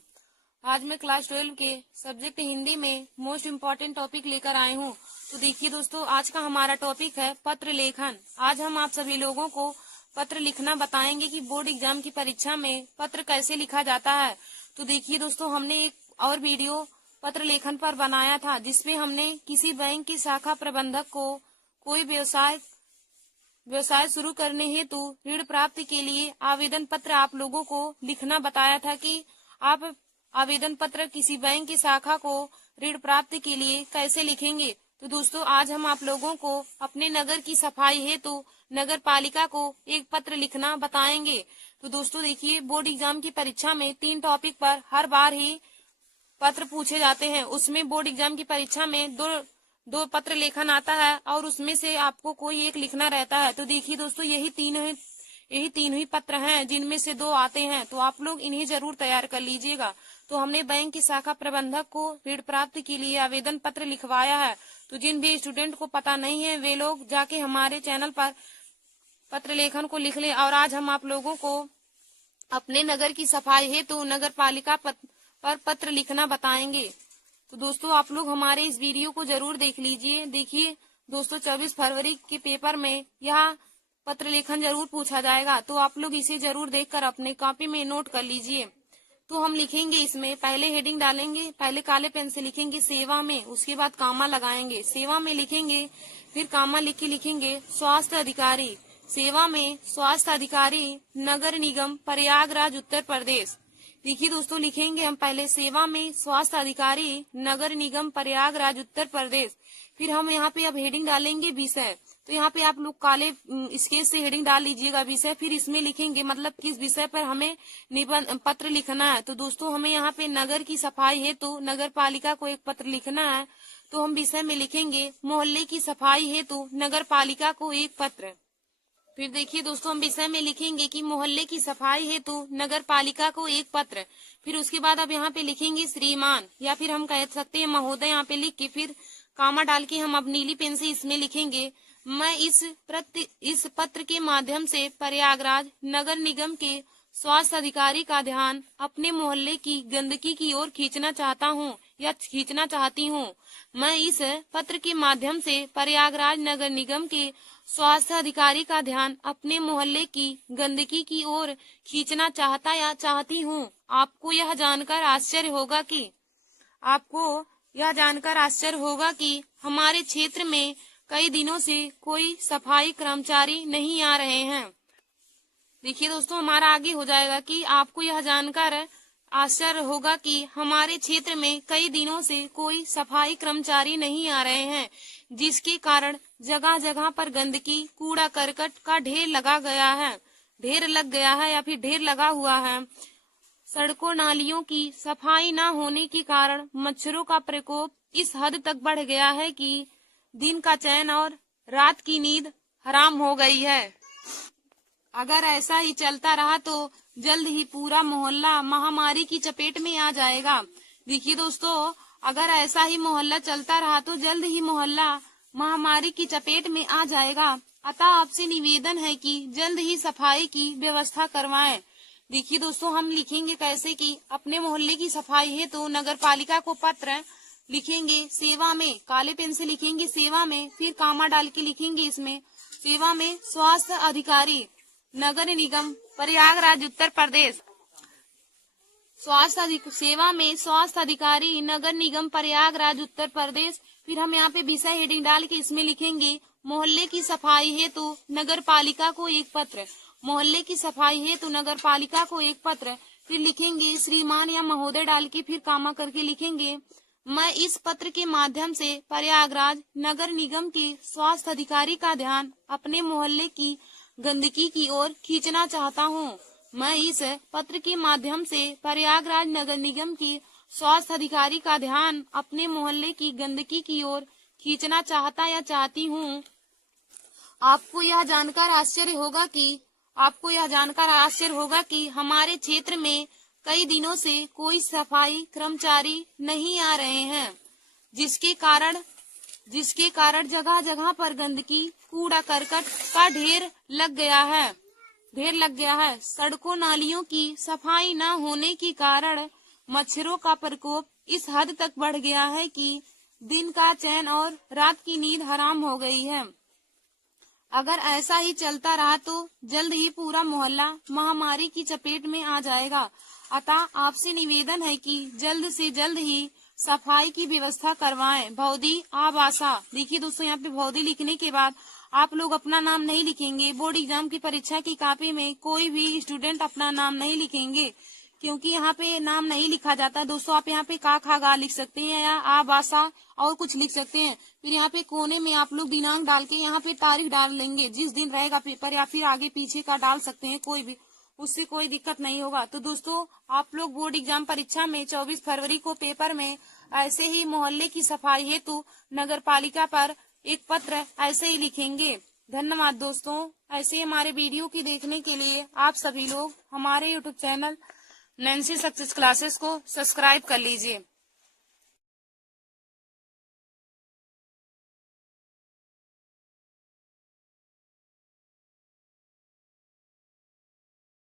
आज मैं क्लास 12 के सब्जेक्ट हिंदी में मोस्ट इम्पोर्टेंट टॉपिक लेकर आई हूँ। तो देखिए दोस्तों, आज का हमारा टॉपिक है पत्र लेखन। आज हम आप सभी लोगों को पत्र लिखना बताएंगे कि बोर्ड एग्जाम की परीक्षा में पत्र कैसे लिखा जाता है। तो देखिए दोस्तों, हमने एक और वीडियो पत्र लेखन पर बनाया था, जिसमें हमने किसी बैंक की शाखा प्रबंधक को कोई व्यवसाय शुरू करने हेतु ऋण प्राप्ति के लिए आवेदन पत्र आप लोगों को लिखना बताया था कि आप आवेदन पत्र किसी बैंक की शाखा को ऋण प्राप्ति के लिए कैसे लिखेंगे। तो दोस्तों, आज हम आप लोगों को अपने नगर की सफाई हेतु नगर पालिका को एक पत्र लिखना बताएंगे। तो दोस्तों देखिए, बोर्ड एग्जाम की परीक्षा में 3 टॉपिक पर हर बार ही पत्र पूछे जाते हैं। उसमें बोर्ड एग्जाम की परीक्षा में दो पत्र लेखन आता है और उसमें से आपको कोई एक लिखना रहता है। तो देखिए दोस्तों, यही तीन ही पत्र हैं जिनमें से 2 आते हैं। तो आप लोग इन्हें जरूर तैयार कर लीजिएगा। तो हमने बैंक की शाखा प्रबंधक को ऋण प्राप्ति के लिए आवेदन पत्र लिखवाया है। तो जिन भी स्टूडेंट को पता नहीं है वे लोग जाके हमारे चैनल पर पत्र लेखन को लिख ले। और आज हम आप लोगों को अपने नगर की सफाई हेतु नगर पालिका पर पत्र लिखना बताएंगे। तो दोस्तों, आप लोग हमारे इस वीडियो को जरूर देख लीजिए। देखिए दोस्तों, 24 फरवरी के पेपर में यह पत्र लेखन जरूर पूछा जाएगा। तो आप लोग इसे जरूर देखकर अपने कॉपी में नोट कर लीजिए। तो हम लिखेंगे, इसमें पहले हेडिंग डालेंगे, पहले काले पेन से लिखेंगे सेवा में, उसके बाद कामा लगाएंगे, सेवा में लिखेंगे, फिर कामा लिख के लिखेंगे स्वास्थ्य अधिकारी। सेवा में स्वास्थ्य अधिकारी नगर निगम प्रयागराज उत्तर प्रदेश। देखिए दोस्तों, लिखेंगे हम पहले सेवा में स्वास्थ्य अधिकारी नगर निगम प्रयागराज उत्तर प्रदेश। फिर हम यहाँ पे अब हेडिंग डालेंगे विषय। तो यहाँ पे आप लोग काले स्केच से हेडिंग डाल लीजिएगा विषय। फिर इसमें लिखेंगे मतलब किस विषय पर हमें निबंध पत्र लिखना है। तो दोस्तों, हमें यहाँ पे नगर की सफाई है तो नगर पालिका को एक पत्र लिखना है। तो हम विषय में लिखेंगे मोहल्ले की सफाई हेतु नगर पालिका को एक पत्र। फिर देखिए दोस्तों, हम विषय में लिखेंगे कि मोहल्ले की सफाई हेतु नगर पालिका को एक पत्र। फिर उसके बाद अब यहाँ पे लिखेंगे श्रीमान, या फिर हम कह सकते हैं महोदय। यहाँ पे लिख के फिर कामा डाल के हम अब नीली पेन से इसमें लिखेंगे मैं इस पत्र के माध्यम से प्रयागराज नगर निगम के स्वास्थ्य अधिकारी का ध्यान अपने मोहल्ले की गंदगी की ओर खींचना चाहता हूँ या खींचना चाहती हूँ। मैं इस पत्र के माध्यम से प्रयागराज नगर निगम के स्वास्थ्य अधिकारी का ध्यान अपने मोहल्ले की गंदगी की ओर खींचना चाहता या चाहती हूँ। आपको यह जानकर आश्चर्य होगा कि हमारे क्षेत्र में कई दिनों से कोई सफाई कर्मचारी नहीं आ रहे हैं। देखिए दोस्तों, हमारा आगे हो जाएगा कि आपको यह जानकर आश्चर्य होगा कि हमारे क्षेत्र में कई दिनों से कोई सफाई कर्मचारी नहीं आ रहे हैं, जिसके कारण जगह जगह पर गंदगी कूड़ा करकट का ढेर लग गया है या फिर ढेर लगा हुआ है। सड़कों नालियों की सफाई न होने के कारण मच्छरों का प्रकोप इस हद तक बढ़ गया है कि दिन का चैन और रात की नींद हराम हो गई है। अगर ऐसा ही चलता रहा तो जल्द ही पूरा मोहल्ला महामारी की चपेट में आ जाएगा। देखिए दोस्तों, अगर ऐसा ही मोहल्ला चलता रहा तो जल्द ही मोहल्ला महामारी की चपेट में आ जाएगा। अतः आपसे निवेदन है कि जल्द ही सफाई की व्यवस्था करवाएं। देखिए दोस्तों, हम लिखेंगे कैसे कि अपने मोहल्ले की सफाई है तो नगर पालिका को पत्र लिखेंगे सेवा में, काले पेन से लिखेंगे सेवा में, फिर कामा डाल के लिखेंगे इसमें सेवा में स्वास्थ्य अधिकारी नगर निगम प्रयागराज उत्तर प्रदेश। सेवा में स्वास्थ्य अधिकारी नगर निगम प्रयागराज उत्तर प्रदेश। फिर हम यहाँ पे विषय हेडिंग डाल के इसमें लिखेंगे मोहल्ले की सफाई है तो नगर पालिका को एक पत्र। मोहल्ले की सफाई है तो नगर पालिका को एक पत्र। फिर लिखेंगे श्रीमान या महोदय डाल के फिर कामा करके लिखेंगे मैं इस पत्र के माध्यम से प्रयागराज नगर निगम के स्वास्थ्य अधिकारी का ध्यान अपने मोहल्ले की गंदगी की ओर खींचना चाहता हूँ। मैं इस पत्र के माध्यम से प्रयागराज नगर निगम के स्वास्थ्य अधिकारी का ध्यान अपने मोहल्ले की गंदगी की ओर खींचना चाहता या चाहती हूँ। आपको यह जानकर आश्चर्य होगा कि हमारे क्षेत्र में कई दिनों से कोई सफाई कर्मचारी नहीं आ रहे हैं, जिसके कारण जगह जगह पर गंदगी कूड़ा करकट का ढेर लग गया है। ढेर लग गया है। सड़कों नालियों की सफाई न होने के कारण मच्छरों का प्रकोप इस हद तक बढ़ गया है कि दिन का चैन और रात की नींद हराम हो गई है। अगर ऐसा ही चलता रहा तो जल्द ही पूरा मोहल्ला महामारी की चपेट में आ जाएगा। अतः आपसे निवेदन है कि जल्द से जल्द ही सफाई की व्यवस्था करवाएं। भौदी आबासा। देखिए दोस्तों, यहाँ पे भौदी लिखने के बाद आप लोग अपना नाम नहीं लिखेंगे। बोर्ड एग्जाम की परीक्षा की कॉपी में कोई भी स्टूडेंट अपना नाम नहीं लिखेंगे, क्योंकि यहाँ पे नाम नहीं लिखा जाता। दोस्तों आप यहाँ पे का खा गा लिख सकते हैं या आ बासा और कुछ लिख सकते हैं। फिर यहाँ पे कोने में आप लोग दिनांक डाल के यहाँ पे तारीख डाल लेंगे, जिस दिन रहेगा पेपर, या फिर आगे पीछे का डाल सकते हैं, कोई भी, उससे कोई दिक्कत नहीं होगा। तो दोस्तों आप लोग बोर्ड एग्जाम परीक्षा में 24 फरवरी को पेपर में ऐसे ही मोहल्ले की सफाई हेतु नगर पालिका पर एक पत्र ऐसे ही लिखेंगे। धन्यवाद दोस्तों। ऐसे हमारे वीडियो की देखने के लिए आप सभी लोग हमारे YouTube channel Nancy success classes को सब्सक्राइब कर लीजिए।